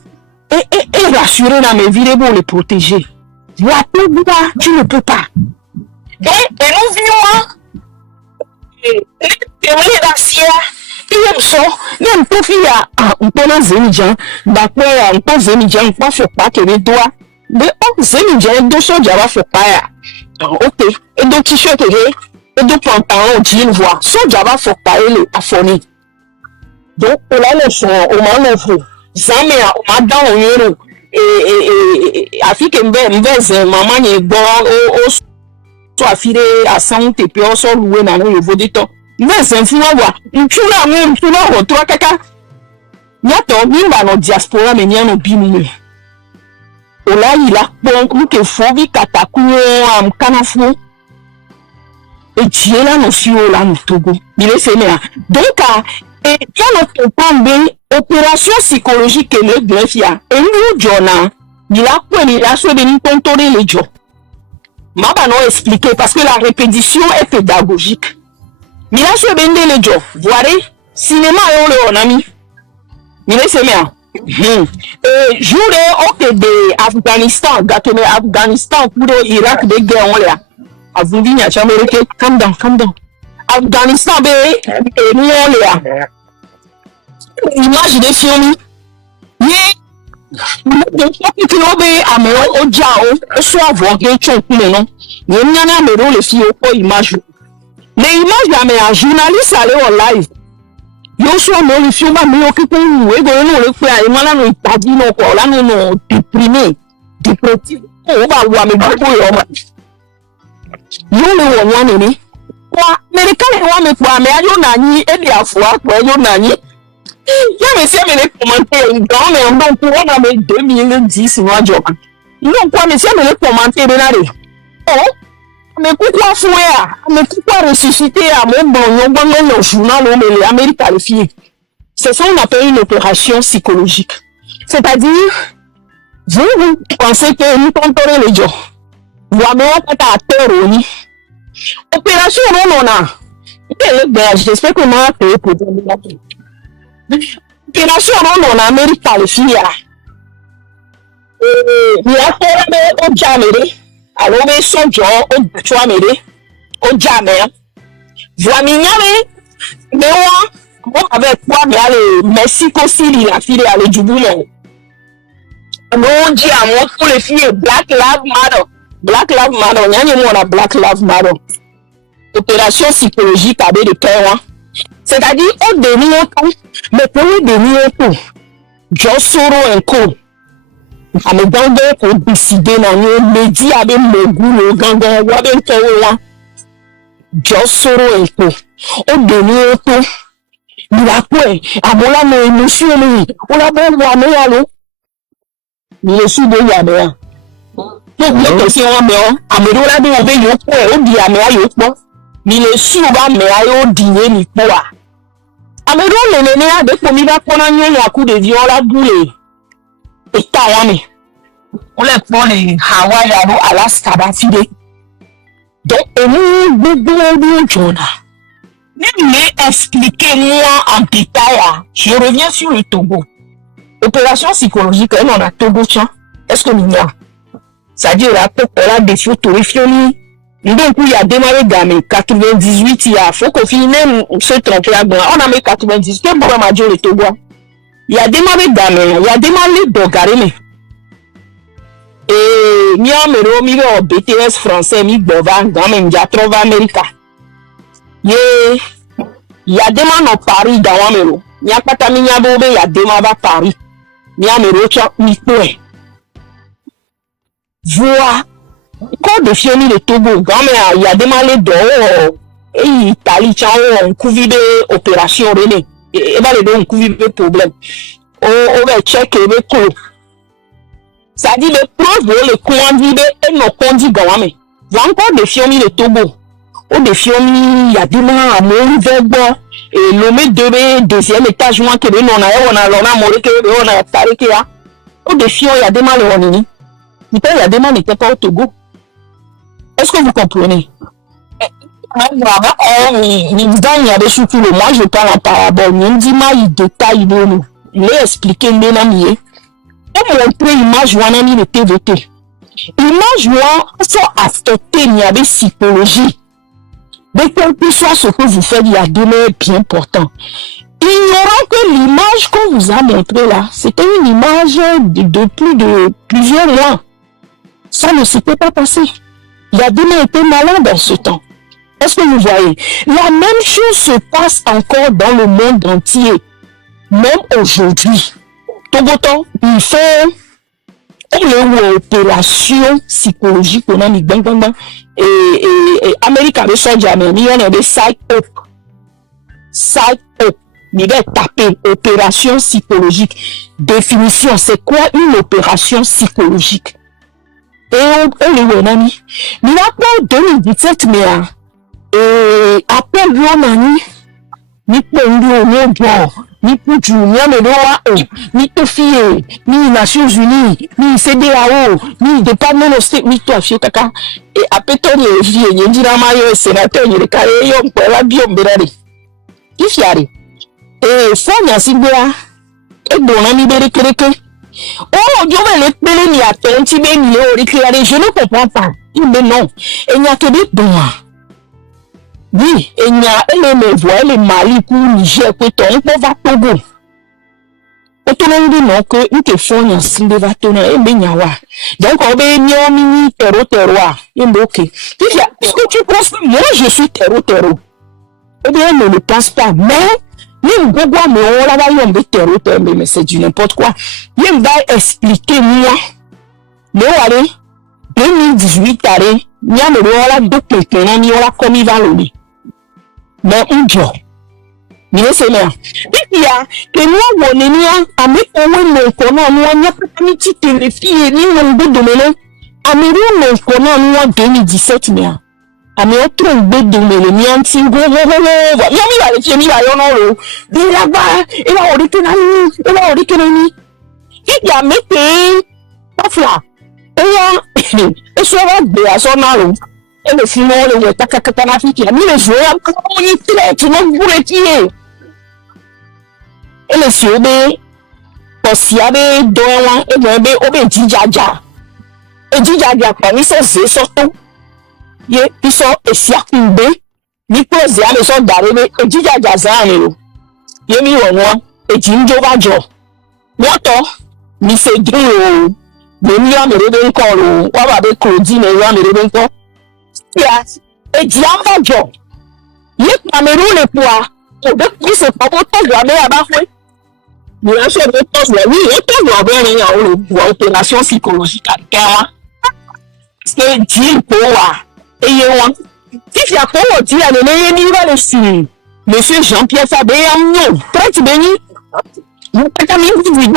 et rassurer dans mes villes pour les protéger. Voilà, tu ne peux pas. Et nous vivons, et la sia, il sont, même pour faire un peu dans Zénidjan, d'après un peu Zénidjan, on ne fait pas que les doigts, mais oh, Zénidjan, deux choses, il va faire pas. Ok, et donc, t-shirt, et donc, pantalon, jean, voix, so, Java, faut pas aller à fournir. Donc, on a le son, on m'a l'offre, Zamé, on m'a dans le euro. Et Afrique mbeze maman est bon au soit filé à 100 TP au sol loué dans le vodito mbeze fuma wa ntula mu ntula ho to kaka nyato mimba no diaspora me nyano bimu ola ila bon que fobi katakuo am kanafu et diela no fio la no Togo bile semea donc et quand on comprend bien opération psychologique que le grefia et nous Jona il a souhaité nous contrôler les gens. Ma pas non expliquer parce que la répétition est pédagogique. Il a souhaité les gens. Voilà, cinéma on le ami. Il est semé. Et jour de de Afghanistan, gâteau Afghanistan pour Irak de guerre on là. Vous venez à Amérique, calm down. Afghanistan et nous on là. Image de film. Donc, amero ojao soit voir quelque non nyana amero le fio ko image les images ya mais un journaliste allé en live Yo so no le fio ba me o ki pe wu e go no le pe ai mala no ipadi no ko la no déprimé dépressif o ba wa me gbogbo yo ma yo le wo wan ni wa America le wa me po ame ayo na yin e di afo apo ayo na yin ya me se me le commenter dans mais on donc on a me 2010 no ajo non kwa me se me le commenter be na re oh mais pourquoi fouer mais pourquoi ressusciter à mon bon le journal où les Américains les filles c'est ça qu'on appelle une opération psychologique c'est-à-dire vous pensez que nous contrôlons les gens vous avez pas à terre opération non j'espère que moi payer pour opération non on Américains les filles il y a pas au Jamaica alors mais son job au choix mêlé au jamais voix mignonne mais moi avec quoi mais aller Mexico City la fille aller du boulot non dit à moi pour les filles Black Lives Matter n'y a ni moi Black Lives Matter opération psychologique avec de peur c'est-à-dire au demi mais pour le demi tout Joe Soros un coup ame gangan ko décider na yo média avec mon goût gangan wa ben to wa Joe Soros en ko o deni to ni la ko amola no émotion ni o la bon wa me alo ni le su de ya me donc le question wa me o amero la de o be yo ko o di ame ayo po ni le su ba me ayo di ni po a amero le ne a de ko mi ba ko na nyo ya ku de viola boule Italiani. On les prend les Hawaï, Alaska, Bafide. Donc, expliquez-moi en détail. Je reviens sur le Togo. Opération psychologique, on a Togo, tiens. Est-ce que nous y a? C'est-à-dire, la des photos, donc, il y a démarré gamin, 98, il y a, faut qu'on finisse se tromper à bien. On a mis 98, quel problème a dit le Togo? Il y a démarré gamin, il y a démarré Dogareme. Et mi amero mi au BTS français mi bova gamin il y a trouvé America. Il y a démarré au Paris dans amero. Il y a pas ta mi a bobe il y a démarré Paris. Mi amero cha mi point. Voilà. Quand de fioni le Togo gamin il y a démarré dehors et Italie cha on couvre de opération René. Et va le don couvre de problème. On va checker le coup. Ça dit le preuve le commandité et nos conduits gawame. Vous encore des fiomis le Togo. Ou des fiomis, il y a des mains à mourir bon. Et le met deuxième étage, moi que on a moré que on a taré que là. Ou des fions, il y a des mains le Ronini. Il y a des mains n'étaient pas au Togo. Est-ce que vous comprenez? Moi, je parle en parabole. Il dit, il détaille, il est expliqué, il est pour montrer l'image où on a mis le TVT. L'image où sont affectées, il y a des psychologies. Mais quel que soit ce que vous faites, il y a des mots bien importants. Ignorant que l'image qu'on vous a montrée là, c'était une image de plusieurs mois. Ça ne s'était pas passé. Il y a des mots étaient malades dans ce temps. Est-ce que vous voyez? La même chose se passe encore dans le monde entier. Même aujourd'hui. Togoto, il fait une opération psychologique on a mis et Amérique avait son jamais il y a des site up il va taper opération psychologique définition c'est quoi une opération psychologique et on a mis mais après 2017 mais et après l'on ni pour nous bon ni pour Julien ni Tofie, ni Nations Unies, ni CDAO, ni Département de State, ni toi, Fio Kaka. Et après ton vie, il y a un sénateur, il y a un carré, il y a un biom, il y a et ça, il y a un signe et bon, on a libéré quelqu'un. Oh, Dieu va le péler, il y a ton petit bé, il y a je ne comprends pas. Il dit non. Et il n'y a que des bons. Oui, et il y a les voix, les Mali, pour Niger, pour ton, pour va Togo. Autonomie de non, que nous te font un signe de vatona, et Benyawa. Donc, on va y a mini terreau, et ok. Est-ce que tu penses que moi, je suis terreau? Eh bien, ne le pense pas, mais Même Gogo, mais on l'a vu, on va terre, mais c'est du n'importe quoi. Il va expliquer, moi. Mais allez, 2018, allez, il y a le rôle de quelqu'un, il y a comme il va le dire. Mais un jour. Mais c'est bien. Il y a que nous, on est mis à mettre au moins mon connant, nous, on n'y a pas de petite fille, ni mon bout de melon. À mettre mon connant, nous, en 2017, mais à mettre un bout de melon, ni un petit gros, il y a mis la yon, il là-bas, il a orité nani, il a orité nani. Il y a mis, pas là. Et soit à son âme. Et le film, le Takakatanafi qui a mis les joueurs, on y traite, tu n'as pas voulu tirer. Et le siobé, Posiabe, Doan, et Bébé, Obé, Djaja. Et Djaja, quand ils sont sortis, ils sont circulés, ils posent à les autres d'arriver, et Djaja, ça, ils ont mis au noir, et Jimjo Bajo. Moi, ni c'est deux, mais ni à me réveiller encore, ou avec Claudine, et à me réveiller encore. Et Diamba Joe. Il est Cameroun le poids. Et depuis ce papa, je l'avais abattu. Nous avons fait des choses, oui, et tout le monde a une opération psychologique à terre. C'est Dieu pour et si tu as pour dire à l'année, monsieur Jean-Pierre Fabien, non, très béni. Vous êtes un individu.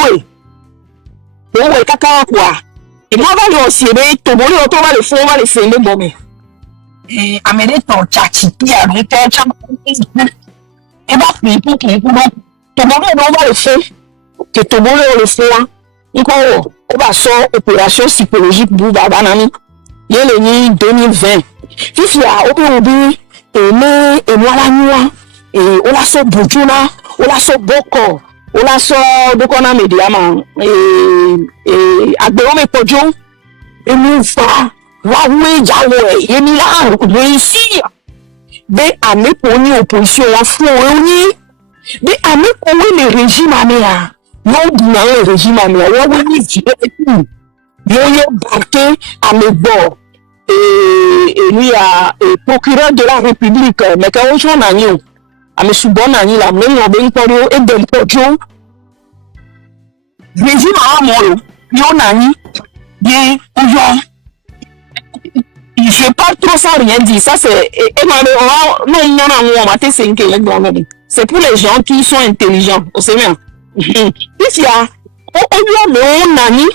Vous êtes à quoi? Et moi, je vais aussi, tout le monde va le faire, on va le faire, le bon. Et amener ton tchati à l'hôtel, et bah, pour tout le monde, on va le faire, que tout le monde le fait, on va sortir opération psychologique pour Babanami. Il y a l'année 2020. Fifi a oublié, et moi la nuit, et on la sort Boudjouna, on la sort Boko, on la sort de qu'on a médiaman, et à Béomé Podjo, et nous va. Waouh, Yahweh, il est là, réussir. Mais à mes ponies opposition, la foi, mais à mes ponies le régime améa. Non, le régime améa. Yo, barqué à mes bords. Et lui, a procureur de la République, mais quand on joue en agneau, à mes sous-bonnes agneaux, la même, on ben porio, et ben pojo. Régime à moi, yo, nani, bien, aujourd'hui. Je parle trop sans rien dire. Ça, c'est. C'est pour les gens qui sont intelligents. Vous savez bien. Ici, il y a. On a mis.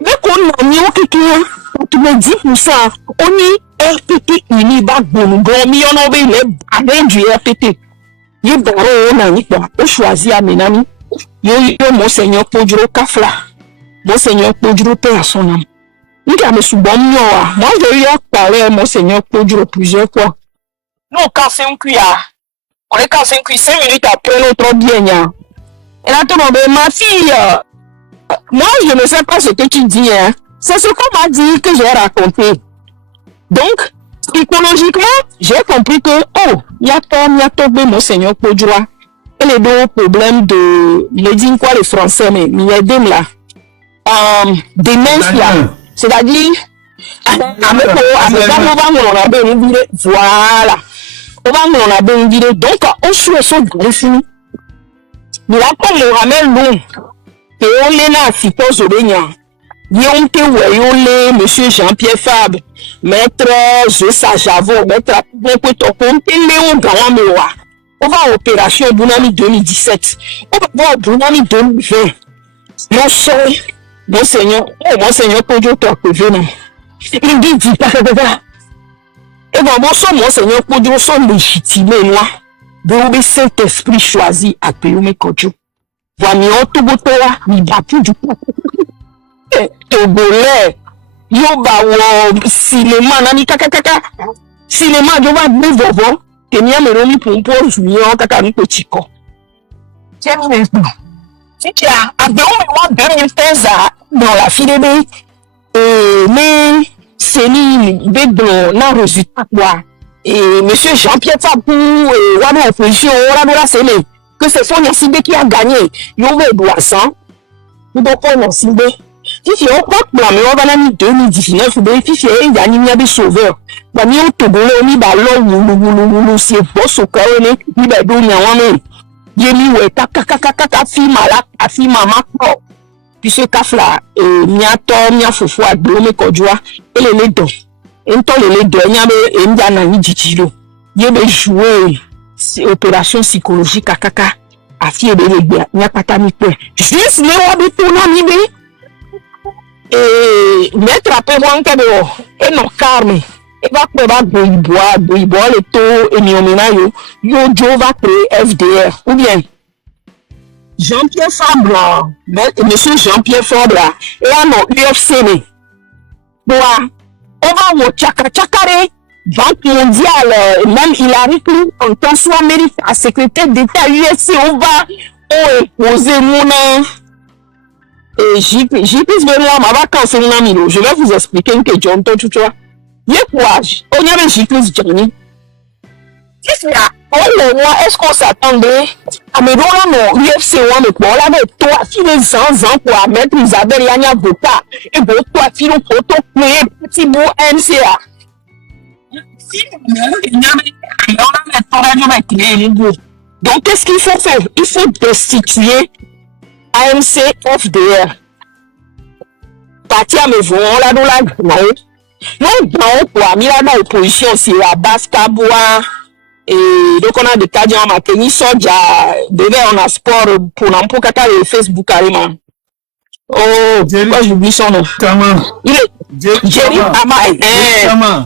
Avec on a mis au Kikouan. Tu me dis pour ça. On y RPT uni bac bon. Gomi, on a oublié les baguettes du RPT. Il y a on a mis quoi. On choisit à Ménami. Yo, Monseigneur Podjo Kafla. Monseigneur Podjo Père à son âme. Moi, j'ai eu à parler à Monseigneur Podjo plusieurs fois. Nous, quand c'est un cuillard, on est quand c'est un cuillard, 5 minutes après notre bien. Et là, tout le monde, ma fille, moi, je ne sais pas ce que tu dis. Hein. C'est ce qu'on m'a dit que j'ai raconté. Donc, psychologiquement, j'ai compris que, oh, il y a tombé Monseigneur Podjo. Et les deux problèmes de, il dit quoi les Français, mais il y a des là. Démence là. C'est-à-dire, voilà. On va bien dire. Donc, on suit son défini. Nous avons le ramène long. Et on est là, si tu es au Bénin. Yon te voyons monsieur Jean-Pierre Fabre, maître Jossa Javot, maître Léon Galaméwa. On va à opération Bounami 2017. On va voir Bounami 2020. Mon cher. Monseigneur Podjo venant. Il dit pas. Et bon, Monseigneur Podjo sont légitimés, moi. De Saint-Esprit choisi à Péoumé Kodjo. Voyons, tout botoa, mi batu du coup. Togolais, yoba ou cinéma, nani kakakaka. Cinéma, yoba bevovo, kenya meroni pompo, jouyon, kakani petit con. Tiens, il y a un 2015 dans la file mais c'est n'a résultat quoi. Et monsieur Jean-Pierre Fabou, et opposition, que c'est Fonia Sibé qui a gagné. Il y a eu 200. Nous devons Sibé. Si on croit que on va en 2019, il y a un sauveur. Il y a un Togo, il y a un c'est beau, il y a un Yemi ouais kaka film à film maman puisque kafla miato mia fufu adlo me kodwa ele le do ento le do nya be ndia na ni jijilo ye be jouer opération psychologique kaka afie be le nya pata mi pe juste le wa bi to na mi be mettre après moi que de et non carme et va boire le taux et yo jo va créer FDR ou bien Jean-Pierre Fabre monsieur Jean-Pierre Fabre et à non UFC on va au tchakare Banque mondiale même Hillary Clinton en soit mérite à secrétaire d'État UFC on va poser mon et j'y puisse venir ma vacance en amilo. Je vais vous expliquer que John Tochuchua. Yé courage. On y avait j'y puisse Johnny. Qu'est-ce qu'il y a? Oh, est-ce qu'on s'attendait à me donner mon UFC ou me pour la mettre toi, filer 100 ans pour mettre Isabelle Yanya Bota et pour toi, filer un photo, créer petit mot MCA. Donc, qu'est-ce qu'il faut faire? Il faut destituer ANC FDR. Parti à me voir là dans la non pour mis là dans l'opposition c'est la basse Kaboua et donc on a des cas de Makeni Soja devait on a sport pour n'importe kata le Facebook carrément. Oh, moi j'oublie son nom. Il est Jerry Ama.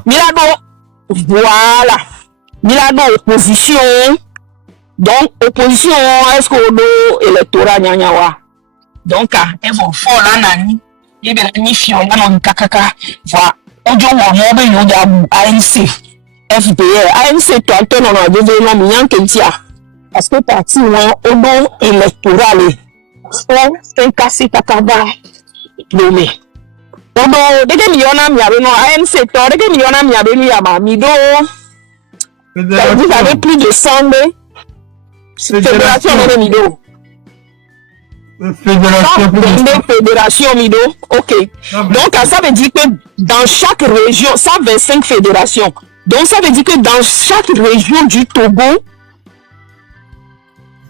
Milano voilà. Milano opposition. Donc, opposition, est-ce qu'on a électorat nyanyawa? Donc, elles vont faire la nani. Il y a des fions, il y a des kakaka. Voilà. On dit, on va y avoir ANC, FDR. ANC, toi, on a devenu un million de parce que parti, on a électoral. C'est un cassé takaba. Nommé. On a des millions de ANC, toi, des millions de mido. Vous avez plus de 100 Fédération Mido. Fédération Mido. Ok. Donc, ça veut dire que dans chaque région, 125 fédérations. Donc, ça veut dire que dans chaque région du Togo,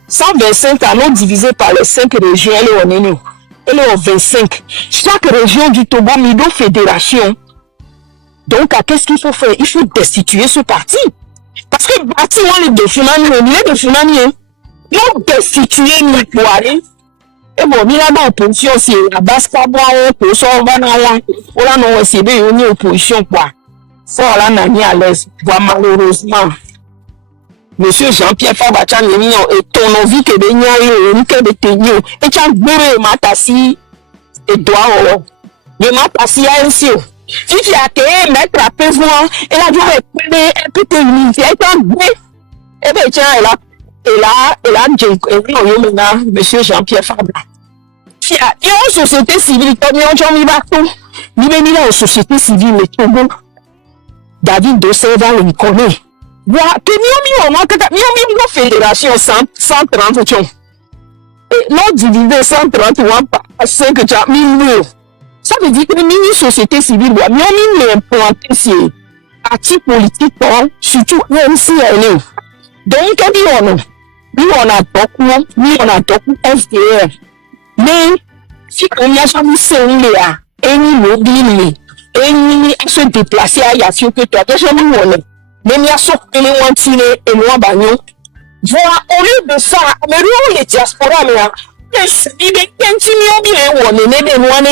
125 canaux divisés par les 5 régions, elle est au 25. Chaque région du Togo, Mido Fédération. Donc, qu'est-ce qu'il faut faire? Il faut destituer ce parti. Parce que le parti, il est de Funani. Ils ont destitué Nipoari. Et bon, il a dans l'opposition, c'est la basse Kaboua, pour ça, on va non, c'est bien, on est opposition, quoi. Ça, là, on est à l'aise. Malheureusement, monsieur Jean-Pierre Fabachan, il est ton envie que de niaïo, que de tenir, et tu as gouré, matassi, et doigt, le matassi à un sio. Si tu as qu'à mettre à pessoa, et là, tu vas prendre un peu de unité, et tu as gouré. Eh bien, tiens, et là, monsieur Jean-Pierre Fabre. Il y a une société civile, comme il y a une société civile, le Togo. David Dossé va le connaître. Voilà, que nous avons une fédération 130. Et non divisé 131 par 5 que tu as mis. Ça veut dire que une société civile doit mieux implanter ces partis politiques, surtout MCLE. Donc, on a beaucoup FDR. Mais, si on y a jamais serré là, et mobile, et se déplacer à Yafio que toi, déjà nous on est. Mais il y a sorti les wantine et moi bagnon. Voilà, au lieu de ça, mais nous les diaspora, mais il est continué, on est né de moi, on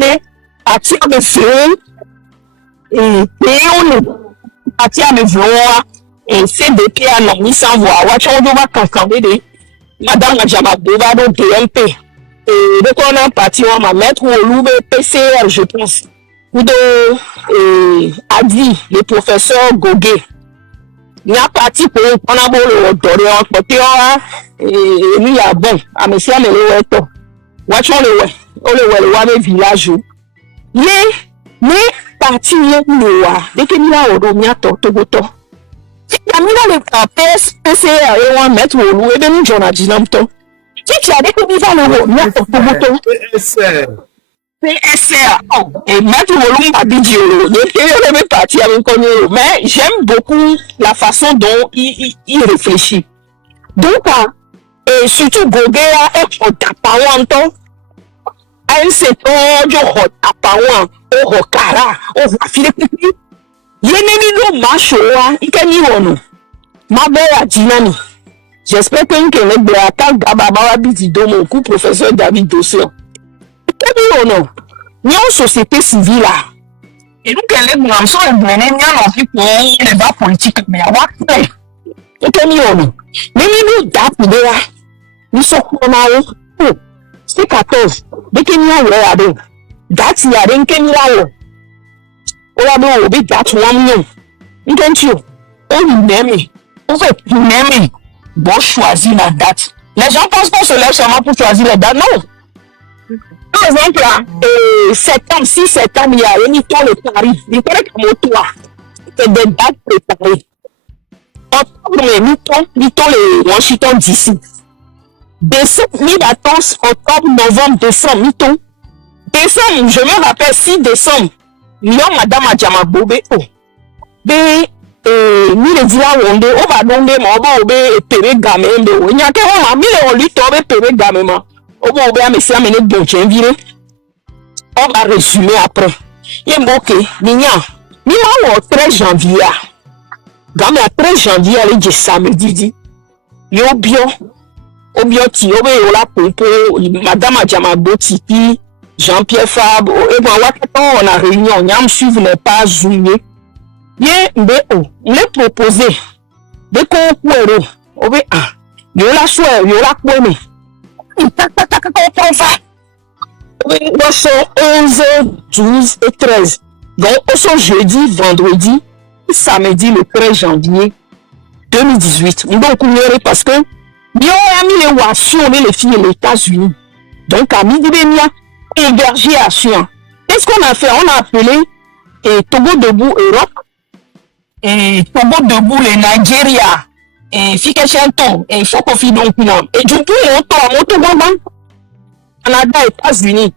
est à tirer de feu, et on est à tirer de feu. Et c'est des pays à l'homme, sans voir. On va cancaner de Madame Adjamabova de DMP. Et donc on a parti, on va mettre au loup PCR, je pense. Ou de Adi, le professeur Gogué. Il y a parti pour on a beau le doré en côté, et lui, il y a bon, à monsieur, mais le weto. Watch on le village. Mais, parti, le wa. Dès que nous avons remis à Togoto. Il y a mis dans le PCR et on va mettre au loup et bien nous, j'en ai dit l'homme-ton. Si tu as dit que nous allons remis à Togoto. PSR, et mettre au loup à Bidiolo. Donc, il est même parti avec un mais j'aime beaucoup la façon dont il réfléchit. Donc, Et surtout, Gogea est au tapawanto. Un secteur, je tapawan, au rokara, au rafile pipi. Yenemi no machoa, ikeni wono. Mabea dinami. J'espère que nous connaissons de l'attaque d'Ababa Bizido, mon coup, professeur David Dossier. Ikeni wono. Nous en société civile là. Et nous connaissons nous sommes venus pour les débats politiques, mais à voir. Ikeni wono. Mais nous d'appeler là. Nous sommes en haut. C'est 14. Dès que nous avons date, il y a rien que nous avons. On a dit, date, on a bon, choisir la date. Les gens pensent qu'on se lève seulement pour choisir la date. Non. Par exemple, là, septembre, 6 septembre, il y a le Paris. Il paraît que c'est des dates préparées. Octobre, nous les Washington DC. Décembre, mi-vacances, octobre, novembre, décembre, mi-ton. Décembre, je me rappelle 6 décembre. Yo, madame Adjama Bobe, mi le dila wonde, o ba donde ma oba obe pere game mbe o. Nyake o ma mi le oli to be pere game ma. Oba obe amesi amene bon chenvire. On va résumer après. Yemboke, ninya. Ni ma wo 13 janvier. Game à 13 janvier, allez, je samedi dit. Yo bio. Obio ti obe ola pompo madame Adjama Botiki, Jean-Pierre Fabre, et bon, on a réuni, on a suivi les pages zoomées. On a proposé des concours. On a choisi, on a promis. On sont 11, 12 et 13. Donc, on sont jeudi, vendredi, samedi, le 13 janvier 2018. Donc, on a parce que nous avons mis les Ouassou, les filles des États-Unis. Donc, à midi, hébergé à Sion. Qu'est-ce qu'on a fait? On a appelé Togo Debout Europe, et Togo Debout le Nigeria, et Fikeshenton, et Fokofi Donkunan. Et du coup, on Togo Canada, États-Unis.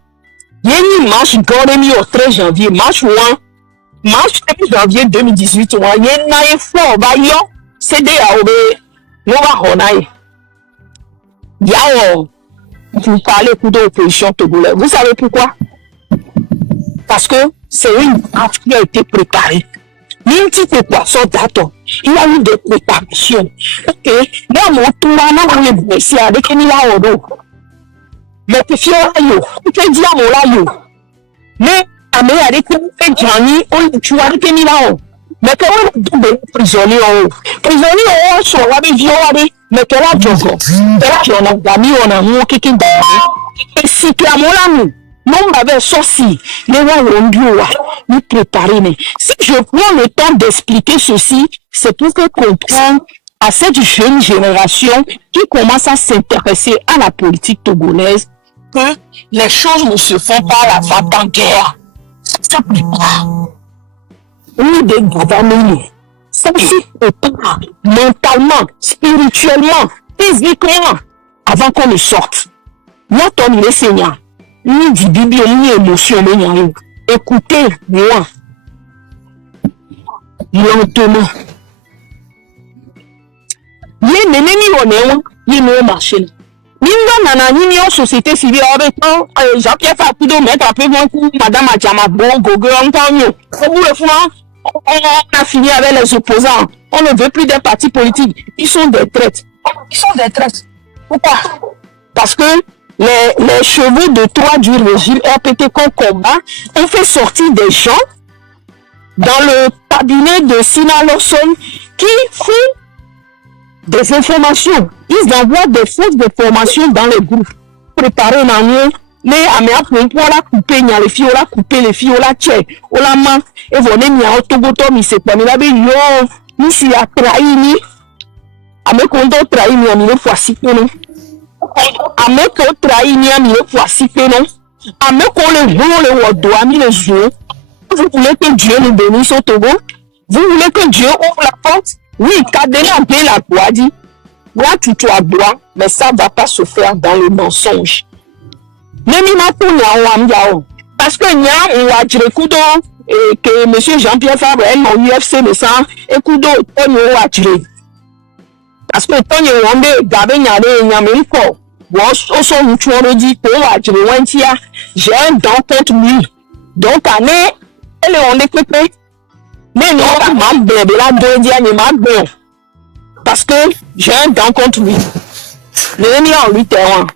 Il y a une marche Goremi au 13 janvier, marche 1, marche 13 janvier 2018. Il y a une fois, c'est des AOB, Nova Honaï. Il y a vous parlez de l'opposition togolaise. Vous savez pourquoi? Parce que c'est une marche qui a été préparée. Même si c'est quoi, son daton, il y a eu des préparations. Ok, moi, mon tour, on a blessé avec une laodo. Mais c'est fier à yo, c'est dire à mon layo. Mais, à mes avec une fait Johnny, on tu vois avec une lao. Mais quand on est prisonnier en haut, prisonnier en haut, sur la vision, mais qu'elle a jogo. On a gagné, on a mou, qui et si clairement là, nous m'avons sorti, les gens ont dû nous préparer. Mais si je prends le temps d'expliquer ceci, c'est pour que comprendre à cette jeune génération qui commence à s'intéresser à la politique togolaise que les choses ne se font pas à la vente en guerre. Ça ne pas. Nous des gouvernements. Ça se prépare mentalement, spirituellement, physiquement, avant qu'on ne sorte. Notre homme, il est seigneur. Ni du bibi, ni émotion, ni écoutez-moi. Lentement. Les nénés, ni on marché. Ni ni en société civile, avec Jean-Pierre Fakudo, mettre après mon coup, madame Adjama Gogo, on a fini avec les opposants. On ne veut plus des partis politiques. Ils sont des traites. Ils sont des traites. Pourquoi? Parce que les chevaux de Troie du régime RPT qu'on combat ont fait sortir des gens dans le cabinet de Sina Lawson qui font des informations. Ils envoient des fausses informations dans les groupes. Préparer dans nous. Mais à mes appuis, on l'a coupé, il y a les filles, on l'a coupé, les filles, on l'a tué, on l'a main. Et vous n'avez pas autoboto, mais c'est pas, mais là, nous, si a trahi, ni. À mes condos trahi, ni à mille fois si peu, non. À mes condos trahi, ni à mille fois si peu, non. À mes condos le wado, à mille jours. Vous voulez que Dieu nous bénisse au Togo? Vous voulez que Dieu ouvre la porte? Oui, Kadena bien la bois dit. Moi, tu dois boire, mais ça ne va pas se faire dans le mensonge. Parce que Nya, on a dit Kudo, et que M. Jean-Pierre Fabre, mon UFC, mais ça, et Kudo, on a dit. parce que quand on est gardé il y a encore on son on dit pour j'ai un don contre lui donc année elle on est coupé mais non pas de la deux dia mais ma bon parce que j'ai un don contre lui l'ennemi en lui terrain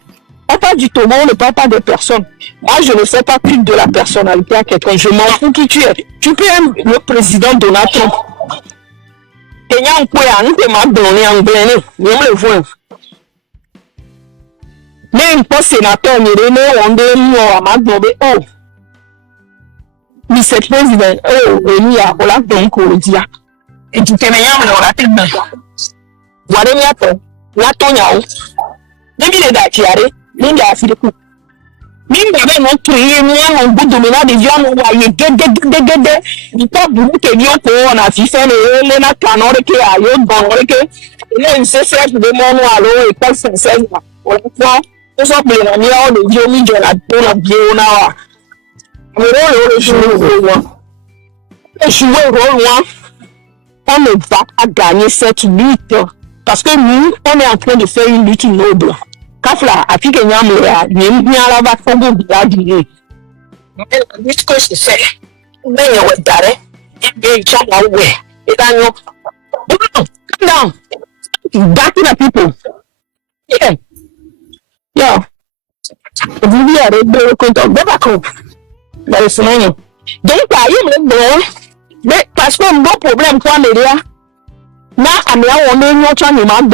pas du tout on ne parle pas de personne. Moi je ne fais pas plus de la personnalité à quelqu'un, je m'en fous qui tu es. Tu peux être le président Donald Trump. Kenya on peut aller ma donner en blaine, mais on le voit. Même pas sénateur, on est mort à ma donner. Oh, mais c'est président. Oh, il y a voilà donc on dit là. Et tu fais meilleur on la tête. Voilà mi ato, la tonya. Depuis les dates yare, l'inga a fait le coup. Mimba ben on créé moi on bout dominant des gens on voyait gégé du pas bout que bien ko on a fait le na canon que ayo bon que il se cherche de mon allo et pas sincère on voit tout ça pour les amis on le vieux mi de la bien on a le jouer rôle on ne va pas gagner cette lutte parce que nous on est en train de faire une lutte noble. Kafla, à qui gagne la va tomber bien dire. Mais ce que je sais, mais il y a d'arrêt, et bien il chante à ouais. Et dans come down, back to the people. Yeah. Vous voulez arrêter de compter, de vacances. Dans le semaine. Donc, par exemple, mais parce que mon problème, quoi, mais là, on est notre animal.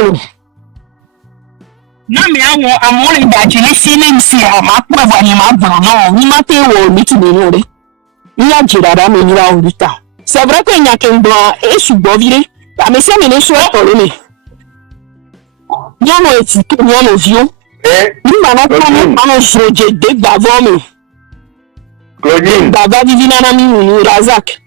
Non mais à mon idée si même si à ma preuve animal non ni maté ou ni tu me il y a girada mais il y a un temps c'est vrai qu'il y a qu'un blanc et sous boviré mais ça me laisse pas le nez il y a un petit il y a un vieux il m'a pas un jeu de d'avant mais Claudine d'avant divina na mi razak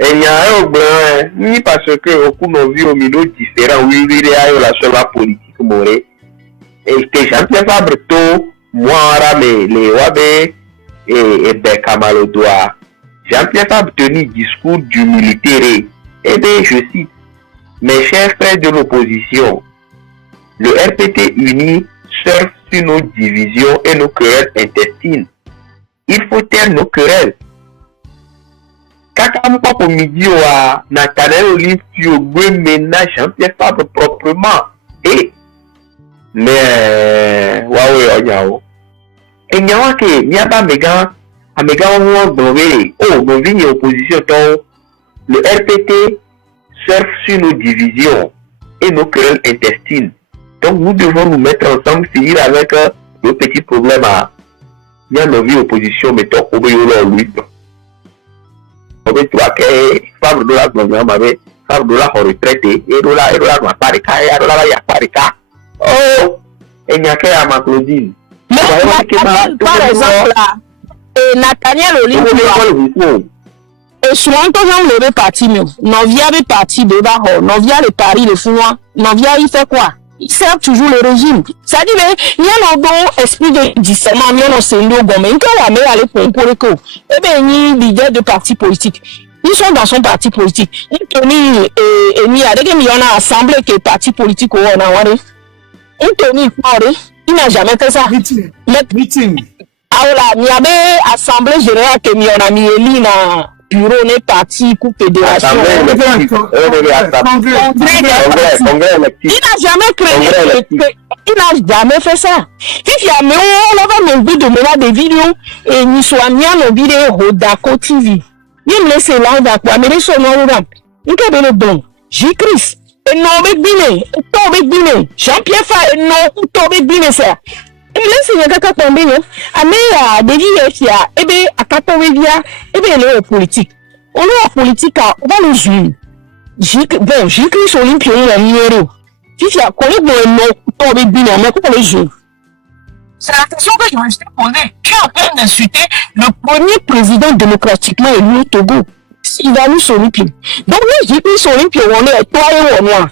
et il y a un blanc ni parce que au coup nos vies au milieu différent oui il y a la seule politique morée et que Jean-Pierre Fabre to moi ramé les wabe et Bekamalodoa Jean-Pierre Fabre tenu discours d'humilité et bien je cite mes chers frères de l'opposition le RPT uni surfe sur nos divisions et nos querelles intestines il faut taire nos querelles Kaka pour midi à Nathanaël Olive tu au ménage Jean-Pierre Fabre proprement et mais waouh yao et nyawa ke nyaba mega on donné oh nos vignes opposition donc le RPT surfe sur nos divisions et nos querelles intestines donc nous devons nous mettre ensemble finir avec nos petits problèmes à y a nos vies opposition mettons au béolo lui on veut toi que Fabre de la gloire m'avait Fabre de la retraité et de la ma parika et de la ya parika. Oh, et n'y a qu'à ma Claudine. Par exemple, Nathaniel Olivier. Et souvent, quand on le parti, non via les partis de Baho, non via les paris de Fouan, non via il fait quoi? Il sert toujours le régime. Ça dit, mais il y a un bon esprit de discernement, il y a un sénio gommé, il y a aller pour le coup. Eh bien, il y a leader de parti politique. Ils sont dans son parti politique. Il y a des assemblées que le parti politique on a il n'a jamais fait ça. Meeting. Alors, il y avait assemblée générale que on a mis élu dans bureau n'est parti coup fédération. Il n'a jamais créé. Il n'a jamais fait ça. Il y a mais on va me dire de mener des vidéos et nous sommes mis nos vidéos Rodako TV. Il me laisse là d'accord mais les sont non là. Il y a des bons. J'écris. Et non, mais bien, tombe bien. Jean-Pierre Fa, et non, tombe bien, ça. Et là, c'est un cas tombé, non? Ah, mais, des vies, et bien, à 14 via, et bien, le politique. On est en politique, on va le jouer. Bon, j'écris sur l'impion, un numéro. Si tu as connu, non, tombe bien, mais comment le jouer? C'est la question que je me suis posée. Tu es en train d'insulter le premier président démocratiquement élu au Togo. Il va nous sur l'impion. Donc, nous, j'ai pris sur l'impion, on est toi et noir.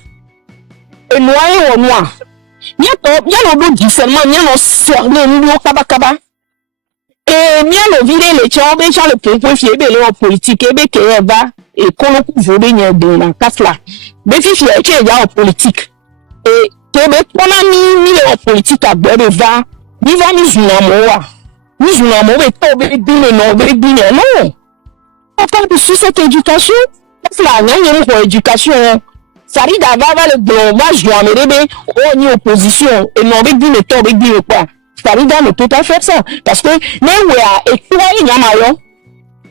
Et noir et noir. Il y a le bout seulement, il y a le cerveau, il y a le kabakaba. Et il y a le viré, les tchambes, il y a le préfet, il y a le politique, il y a le et qu'on a voulu y a de la cafla. Mais si il y a le politique, et tebe kona mi le politique à boire de va ni va mi zuna mo be to be bine no be bine non on parle de sur cette éducation la rien pour éducation Farida va le global je me on ni opposition et non be bine to be bine quoi Farida ne peut pas faire ça parce que même ouais et toi il y a maillon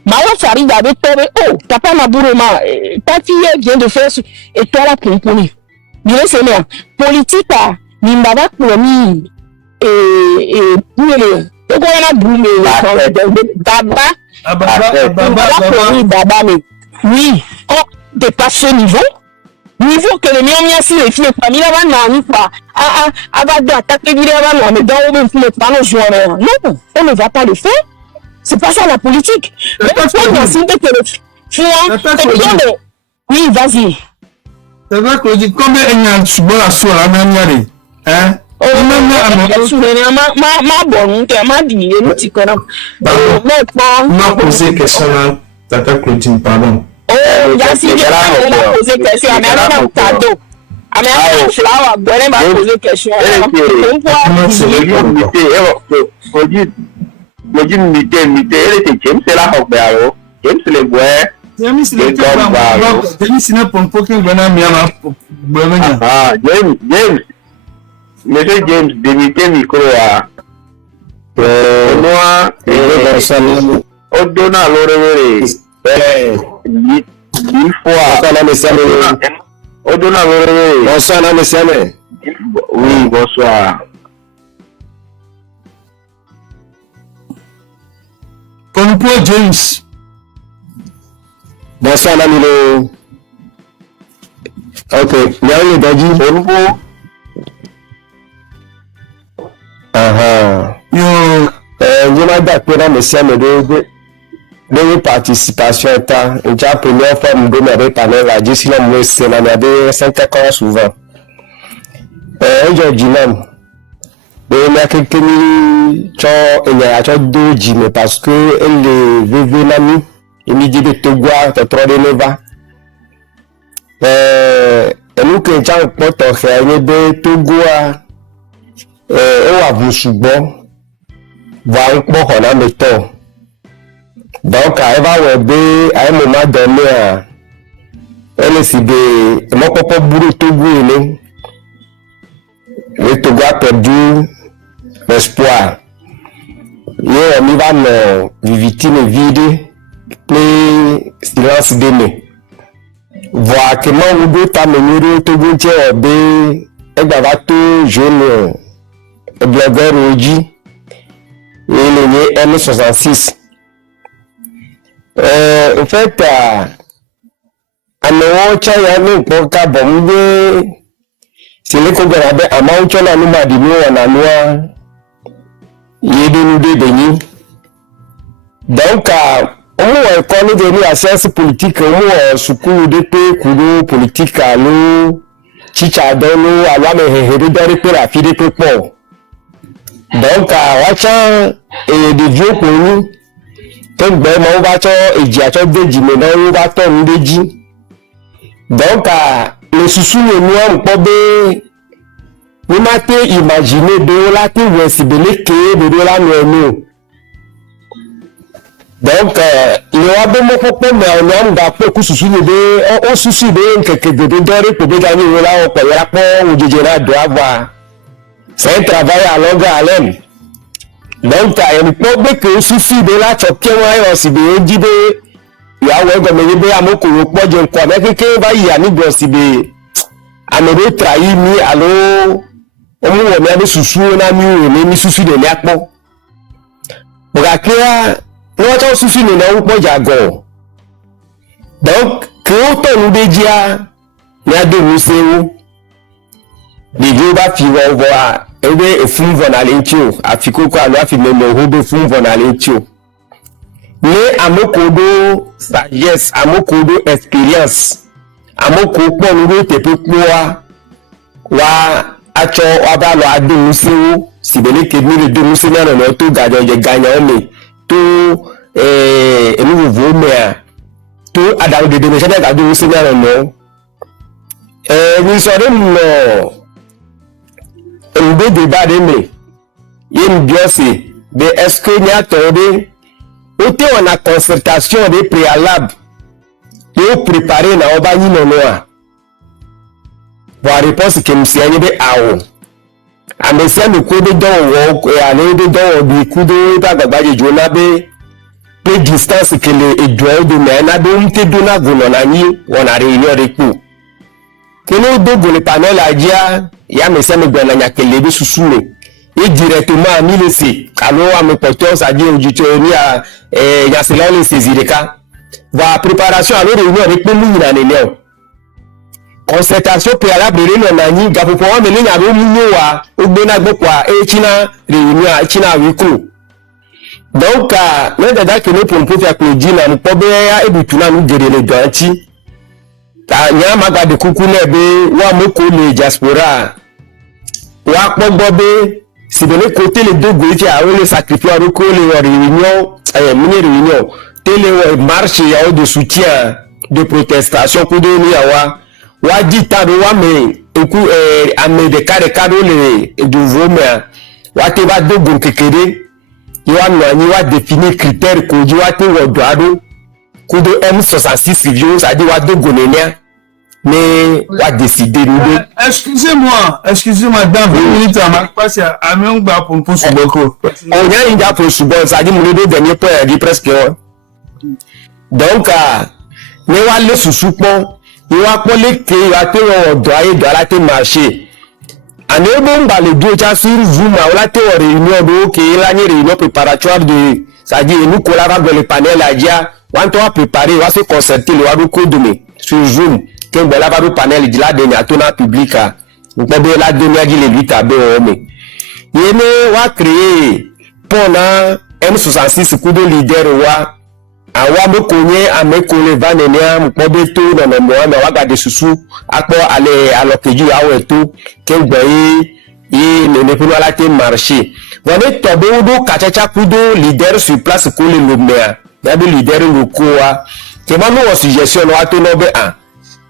Mayo Farida be to be oh papa Mabouroma ta fille vient de faire et toi la compagnie bien c'est bien politique ni mbaba promis et boule et quoi na boule baba mais oui on dépasse ce niveau que le mien si les filles famille là non pas va attaquer vidéo là mais dans on ne pas nos joueurs non on ne va pas le faire c'est pas ça la politique mais oui vas-y. C'est vrai que je dis combien il y a de souvent la soirée à manier, hein? Oh, ma bonne, ma dit, nous t'y connaissons. Ma posé question là, Tata Claudine, pardon. Oh, Yassi, il a posé question, mais elle a pas cadeau. Alors, flower, bonne m'a posé question. Comment c'est le elle était James, c'est la Hobert, James le bois. James n'est pas pour qu'il vienne à Miama. James, monsieur James, démité micro à moi, au donna l'oreille, 10 fois, au donna l'oreille, bonsoir, oui, bonsoir. Comme pour James. Bonsoir, Namilo. Ok, il y a un daddy. Bonjour. Je m'ai d'accord dans de participation. J'ai la première fois que je me parlé là, je suis là, je suis là, je suis là, souvent. Je dis non. Il y a quelqu'un qui a deux dîmes parce que elle est venue l'ami. Il me dit de te voir, te trop de neva. Et nous, que j'ai un pote, on a de te voir. On a vu souvent. Voir un peu, on a mis temps. Donc, elle va à un moment donné, elle est de. Mon papa boulot Togo, le Togo a perdu l'espoir. Et on va me victime vide. Play silence deme voir comment vous deux t'amener tout vous dire et d'avato jeune blogueur Oji et le M66 en fait à nous chaya nous pour qu'à bomber c'est le qu'on a à maoucho la nous m'a dit nous on a noir il de nous débenir donc on connaît de la science politique, on secoue de paix, coulo politique à l'eau, chichadolo, à la méhéridore pour la fille de peuple. Donc, à Wacha et des vieux pour nous, donc, ben, on va et diato de Jimena, on va tomber de Jim. Donc, le sous le noir, on peut vous m'avez imaginé de la tour, c'est de l'équerre de la noire. Donc, il y a des mots pour mais on a un peu souci de, on soucie de quelques de pour gagner là, on peut y avoir ou déjà doit avoir. C'est un travail à longue haleine. Donc, il faut que souci de là, tu as aussi bien dit de, il y a un comme il y a un mot que vous pouvez dire quoi, mais quelqu'un va y aller aussi bien. À me trahir, mi allo, on a des soucis, on a mis soucis de l'atmo. Pour la claire, on a souci de l'atmo, donc, que autant nous déjà, il y a deux musées, les deux bas qui vont voir, et bien, fou vont aller tio, à Fico, quoi, là, filmer le robe fou vont aller tio. Mais à mon codo, sagesse, à mon codo, expérience, à mon codo, nous, te peut quoi, acho, waba, lo, à deux musées, si vous voulez que nous, les deux musées, nous, tout gagnant, mais tout, et nous, vous, mais, tout à dans des démissionnaires à deux musées, non. Nous sommes un débat de mais il bien c'est mais est-ce que n'y a attendé autant on a concertation des préalables et préparer na obani nonoa pour réponse que monsieur y be awo amesia me ko de don wo ale de don bi ku de ta gbagba je jona be pe distance que le edo de me na do mte do na gono na ni wona réunion de ku que le do go le panel ajia ya mesia me gbona nya kele bi susume et directement mi le se alo a me porteur ça dit ojuto ni a ya se la le saisir ka va préparation à la réunion avec nous na neo concertation préalable réunion na ni gapo po me le nya ro mu wa ogbona gbopwa e china réunion a china wiko donc le dada que nous pour faire Claudie na nous pobe ya ebutuna nous gere le danti ta nya maga de kuku nebe wa moko le diaspora wa pogbobe si de l'autre côté les deux groupes qui ont le sacrifice à recours les réunions réunion télé marche ya de soutien de protestation pour donner wa dit ta wa mais eku ame de cadre les de vomé wa te va do gon kekere wa no ni wa définir critères ko ji wa te wo doado ko do M66 review ça dit wa do gonenia mais on va décider nous deux. Excusez-moi, dans 20 minutes, on va passer à Mungba pour pousser beaucoup. On a une gars pour subir, ça dit, mon deux derniers points, dit presque. Donc, nous allons le sous-soupon, nous allons les clés, nous allons doit la marcher. En bon, le deux tiers sur Zoom, on a été en réunion, qui est la réunion préparatoire de, ça dit, nous collaborons dans le panel à dia, on va préparer, on va se concerter, on va nous coder sur Zoom. Que la va panel de la dernière tona publica ou pas de la dernière qui les 8 à BOM il va créer pendant M66 coup de leader wa awa me connaît à me coller vanenia mu pas de tout dans le mois mais on va garder sous accord aller alors que du awa tout que boy et ne peut pas la marcher voilà tobe do kachacha coup de leader sur place coller le maire il y a des leaders locaux que moi nous suggestion on to no be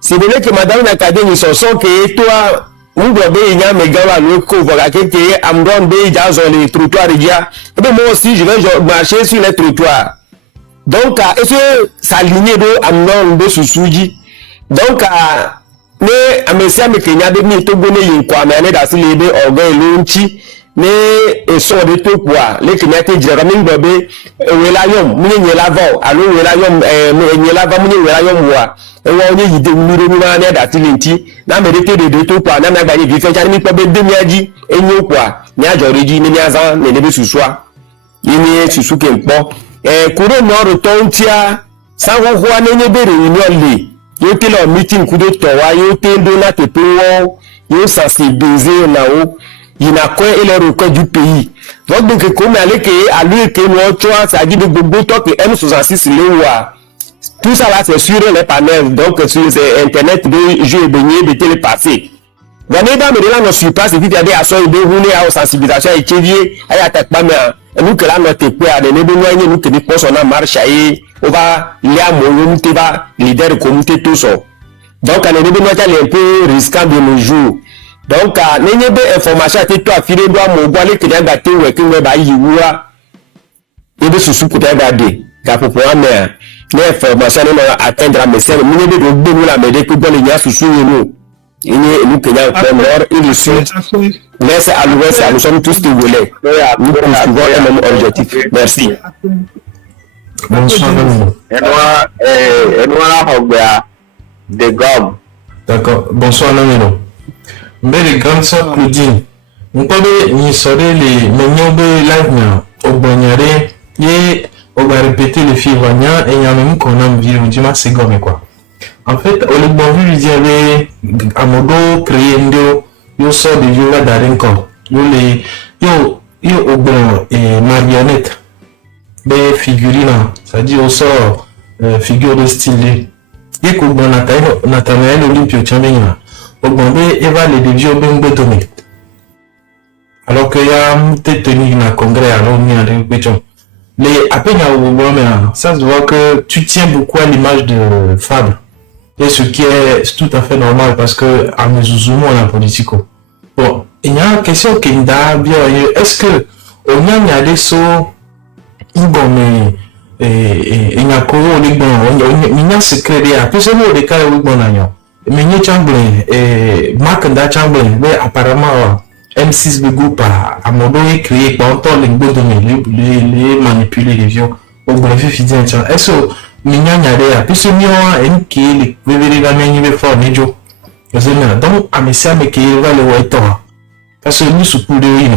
c'est vrai que madame l'académie sont que toi on doit bien y a mes gars là le voilà que amdon be dans les trottoirs dia et ben moi aussi je vais marcher sur les trottoirs donc est-ce que ça ligne do amdon be susuji donc mais amesia me kenya de mi to gone yin kwa me da si lebe ogo elunchi mais sont de tout quoi les kenya te jira min bobe welayom munye lavon allo welayom munye lavon munye welayom wa ewa onye yide mmiri mu na da tilenti na merite de tout quoi na gba ni bi fe chani mi pobe de miaji enyo kwa ni ajoreji ni azan ne lebe susua yini susu ke npo kuro no rotontia sanwo ho anenye bere union le yo te lo meeting kudo to wa yo te ndo na te pewo yo sensibiliser na o yina ko ele roko du pays donc que comme aller que à lui que nous choix ça dit de gbogbo to que M66 le wa tout ça là c'est sur les panels donc sur internet de jeu baigné de télépasser Gane ba me de la no sur place vite ade aso ibe hune a sensibilisation e chevie ay attaque ba me nous que là no te pe ade ne be no anye nous que ni poso na marche ay on va lia mo te ba leader communauté tout ça donc ane ne be no ta un peu risquant de nos jours donc nenye be information ate to afire do mo gwa le kenya ga te we ke we ba yiwura ebe susu ko ta ga de ga popo ame ne information no atteindre à message nenye be do gbe la me de ko le nya susu yenu nous Kenya nord et le sud l'est à l'ouest nous sommes tous togolais nous poursuivons le même objectif merci de gomme. D'accord, bonsoir Namino. Mais les grandes sœurs Claudine, on peut y saurer les menons de l'avenir au bagnaré et on va répéter les filles et il y a même qu'on a vu on dit ma c'est gomme quoi. En fait, au lieu de lui dire à modo créer yo sort de yoga d'arenko yo au bon et marionnette des figurines ça dit au sort figure de style et qu'on bon Nathanaël Olympio Champion au bon et va les dévier au bon bétonné alors que y a peut-être tenu un congrès alors ni en répétition les à peine au bon mais ça se voit que tu tiens beaucoup à l'image de Fabre. Et ce qui est tout à fait normal parce que à Mezouzoumo on a politico. Bon, il y a une question qui me est-ce que on y a des sauts mais il y a quoi les bons il y a secret là puis c'est moi les cas où bon là mais il y a Chamberlain et Mark Chamberlain mais apparemment M6 Begou par à mon dos créé par temps les beaux données les manipuler les vieux au bref fidèle est-ce que il y a des puis c'est mieux un qui les véritablement il veut faire les jeux donc à mes amis qui va le voir toi parce que nous sommes de lui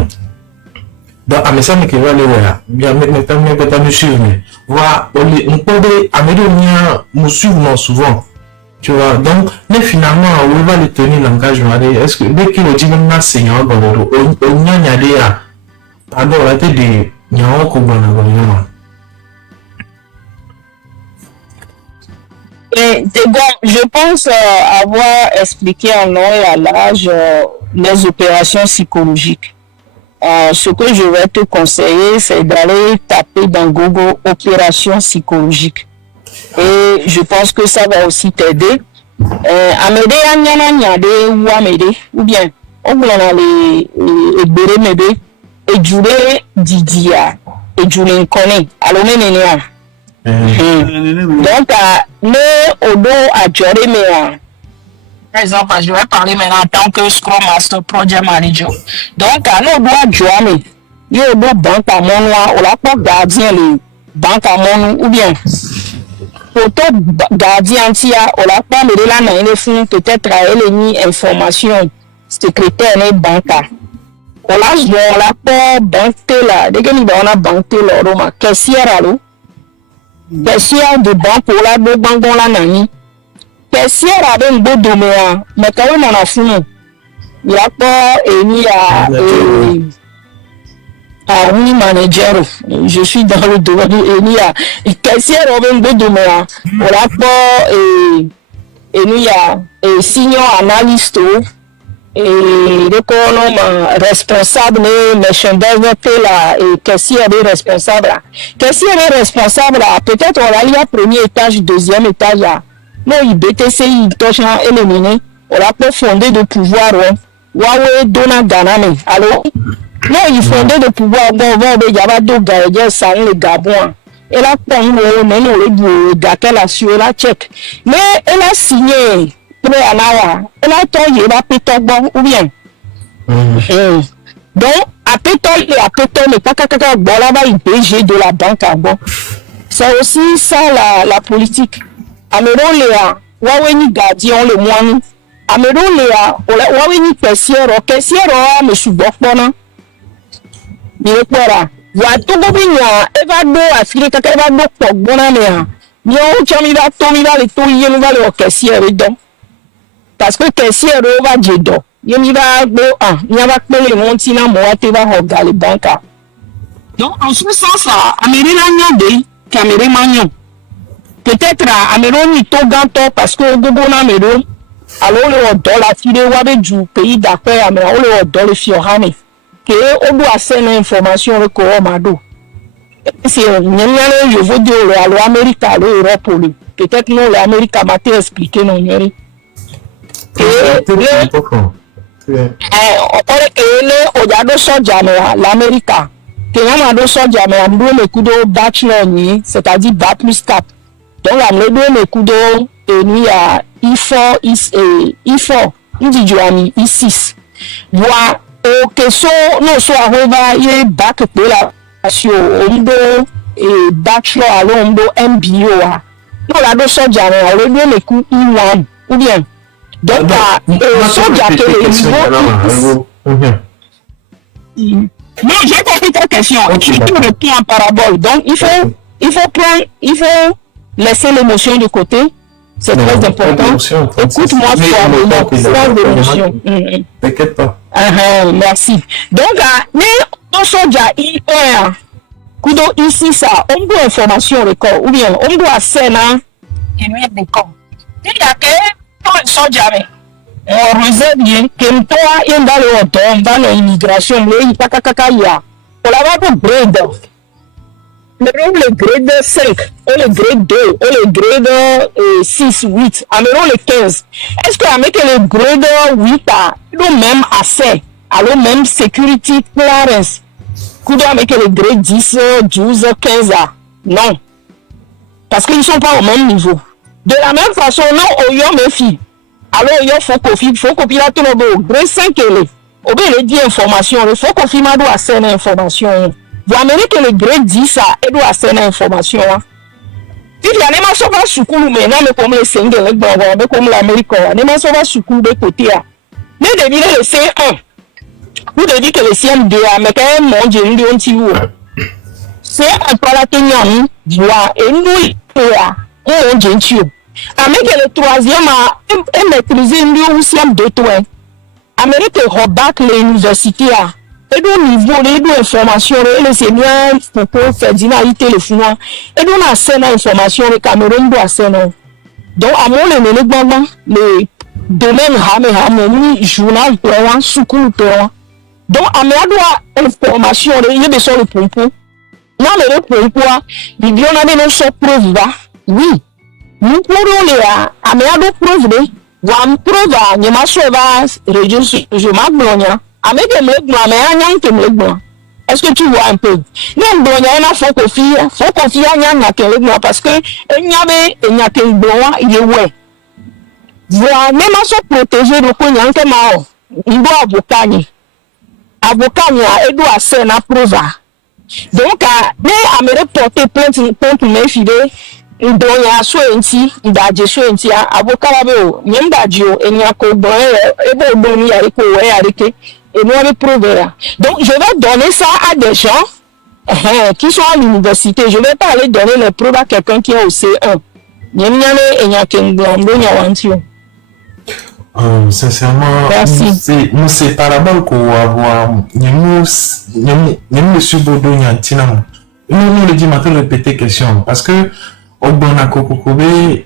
donc à mes amis qui va le voir bien maintenant que tu me suivre voilà on peut améliorer nous suivons souvent tu vois donc mais finalement on va le tenir l'engagement est-ce que dès qu'il dit maintenant Seigneur on y a des pardon la tête de nyao ko bana bana. Et bon, je pense avoir expliqué en long et à large les opérations psychologiques. Ce que je vais te conseiller, c'est d'aller taper dans Google opérations psychologiques. Et je pense que ça va aussi t'aider. Amédé anyana nyade ou amédé ou bien on a les béré médé et jouer Didia et jouer Nkone alors menenia. Donc le odo a juré mais par exemple je vais parler maintenant en tant que Scrum Master Project Manager. Donc nous doit jouer mais yo do banque à mon ou la pas gardien les banques à mon ou bien photo gardien tia ou la pas mais là na une peut-être elle ni information secrétaire ne banca on la pas banque là dès que ni on a banque là Roma caissière allo caissière de banque pour la do bangon la nani caissière avec un beau domaine mais quand on a fini il y a pas et ni à oui manager je suis dans le domaine et ni à caissière avec un beau domaine on la pas et ni à senior analyste et l'économie responsable merchandise là et caissier est responsable peut-être on a lié premier étage deuxième étage là non il BTC il touche à éliminer on a pas fondé de pouvoir Huawei donna Ganame alors non il fondé de pouvoir bon il y a deux gars ça le Gabon et là quand on met le gars qu'elle a sur la check mais elle a signé elle a tombé la pétole bon ou bien donc à pétole mais pas bon là-bas il PG de la banque à bon c'est aussi ça la politique améron léa Huawei ni gardien le moine améron léa Huawei ni caissière mais je suis bon mais quoi wa to go binya eva do afire kaka eva do pogbona ne ha ni o chami va le to yenu va le caissière donc parce que caissière va jedo yemi va go ni va pele monti na mo ate va hoga le banka donc en ce sens là amérina nyade caméré magnon peut-être améron ni to ganto parce que gogo na méro alors le dollar tire wa be du pays d'accord mais on le dollar fiorane que on doit faire l'information avec Omado c'est je veux dire l'Amérique l'Europe peut-être nous l'Amérique m'a expliqué non nyeri l'Amérique que on a do soja mais on doit le coup de bachelor ni c'est-à-dire bac plus 4 donc on doit le coup de ni à I4 il dit Joani I6 voilà au question non soit reva il bac pour la sur ondo et bachelor à l'ondo MBO non la do soja mais on doit le coup I1 ou bien donc soja que le niveau non j'ai compris ta question tu réponds en parabole donc il faut laisser l'émotion de côté c'est très important écoute-moi sans émotion t'inquiète pas merci donc mais on soja I1 kudo ici ça on doit information record ou bien on doit scène et lui record il y a que on soja mais on réserve bien que toi il dans l'immigration mais il pas ya on la va grade le grade 5 ou le grade 2 ou le grade 6 8 améron le 15 est-ce que avec le grade 8 nous même assez alors même security clearance. Coup avec les grades 10, 12, 15 ans. Non. Parce qu'ils ne sont pas au même niveau. De la même façon, non, au yon mes filles. Alors, il faut copier la tour au grade 5 et les. Au bien, il dit information, il faut copier ma doit faire information. Vous amenez que le grade 10, ça, il doit faire information. Si il y a des gens qui sont sous mais non, mais comme les Sénégalais, comme l'Amérique, les gens qui sont sous de côté. Mais depuis le C1, vous devez que le CM2, mais quand même, mon Dieu, nous disons, c'est un peu la tenue, voix, et nous, on Dieu. Avec le troisième, et maîtriser nous aussi en deux toits. Amérique rebac l'université, et donc niveau de information, et les seigneurs, pour faire dynamiter le fou, et donc on a scène information, le Cameroun doit scène. Donc, à mon élément, le domaine Hamé, journal, sous-cours, donc, à mes doigts, information, il y a besoin de pompo. Non, mais le pompo, il y a des choses preuves là. Oui. Nous pourrons les à mes doigts preuves, voir preuve à Niamacho va réduire je m'ablonia. À mes deux mots, mais à Nyan que me bon. Est-ce que tu vois un peu? Non, bon, il y a un faut confier à Nyan à quel mois parce que il y a quel bon, il est ouais. Voir même à se protéger de quoi Nyan que mao. Il doit avocat. Avocat il doit faire la preuve. Donc, à me reporter plainte contre mes filles, il doit y avoir il doit y avoir avocat là-bas, même d'adio, et il y a qu'au bon, et bon, il y a et nous avons prouvé là. Donc, je vais donner ça à des gens qui sont à l'université. Je ne vais pas aller donner les preuves à quelqu'un qui est au C1. Il y a qu'un blanc, sincèrement, nous c'est parabole qu'on va voir. Nous le subodo nyantinam. Nous le dit maintenant répéter question parce que au Bonako Kokobe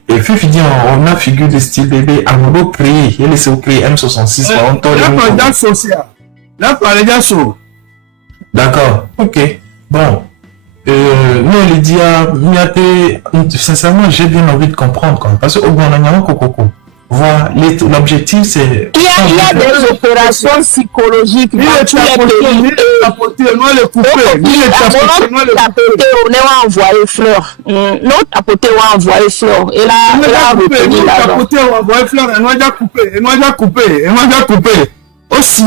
et Fifi on a figure de style bébé à modo créé et laissé créer M66 par un temps de social. Là par les gars sur. D'accord. OK. Bon. Nous le dit sincèrement j'ai bien envie de comprendre quoi parce que au Bonako Kokoko voilà, l'objectif c'est... Il y a des opérations psychologiques dans tous les pays. On a envoyé fleurs. Notre tapoté a envoyé fleurs. Et là, on a envoyé fleurs. Et nous a coupé. Aussi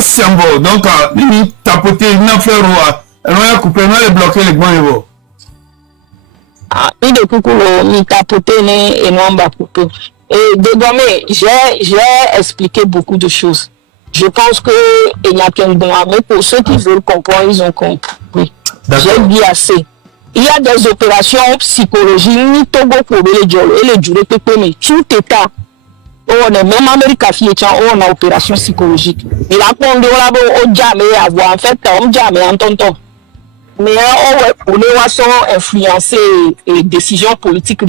symbole. Donc, il tapoté une fleur. Et nous a coupé, nous a bloqué les gants. Il est coucou, il tapoté et nous a coupé. Et désormais, j'ai expliqué beaucoup de choses. Je pense que il n'y a qu'un bon, mais pour ceux qui veulent comprendre, ils ont compris. J'ai dit assez. Il y a des opérations psychologiques, ni Togo pour les Djolo et les Djolo mais tout État. On est même Amérique on a opération psychologique. Il a qu'on doit au jamais avoir, en fait, on jamais en tonton. Mais on va influencer les décisions politiques.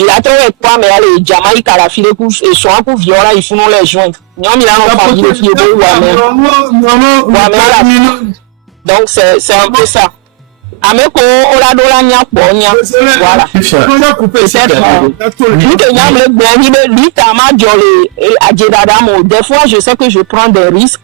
Il a trouvé quoi, mais les Jamaïques à la file et soit pour violer, il faut nous les joindre. Donc c'est un peu ça. Ameko ola dola nya po nya. Voilà. Des fois je sais que je prends des risques.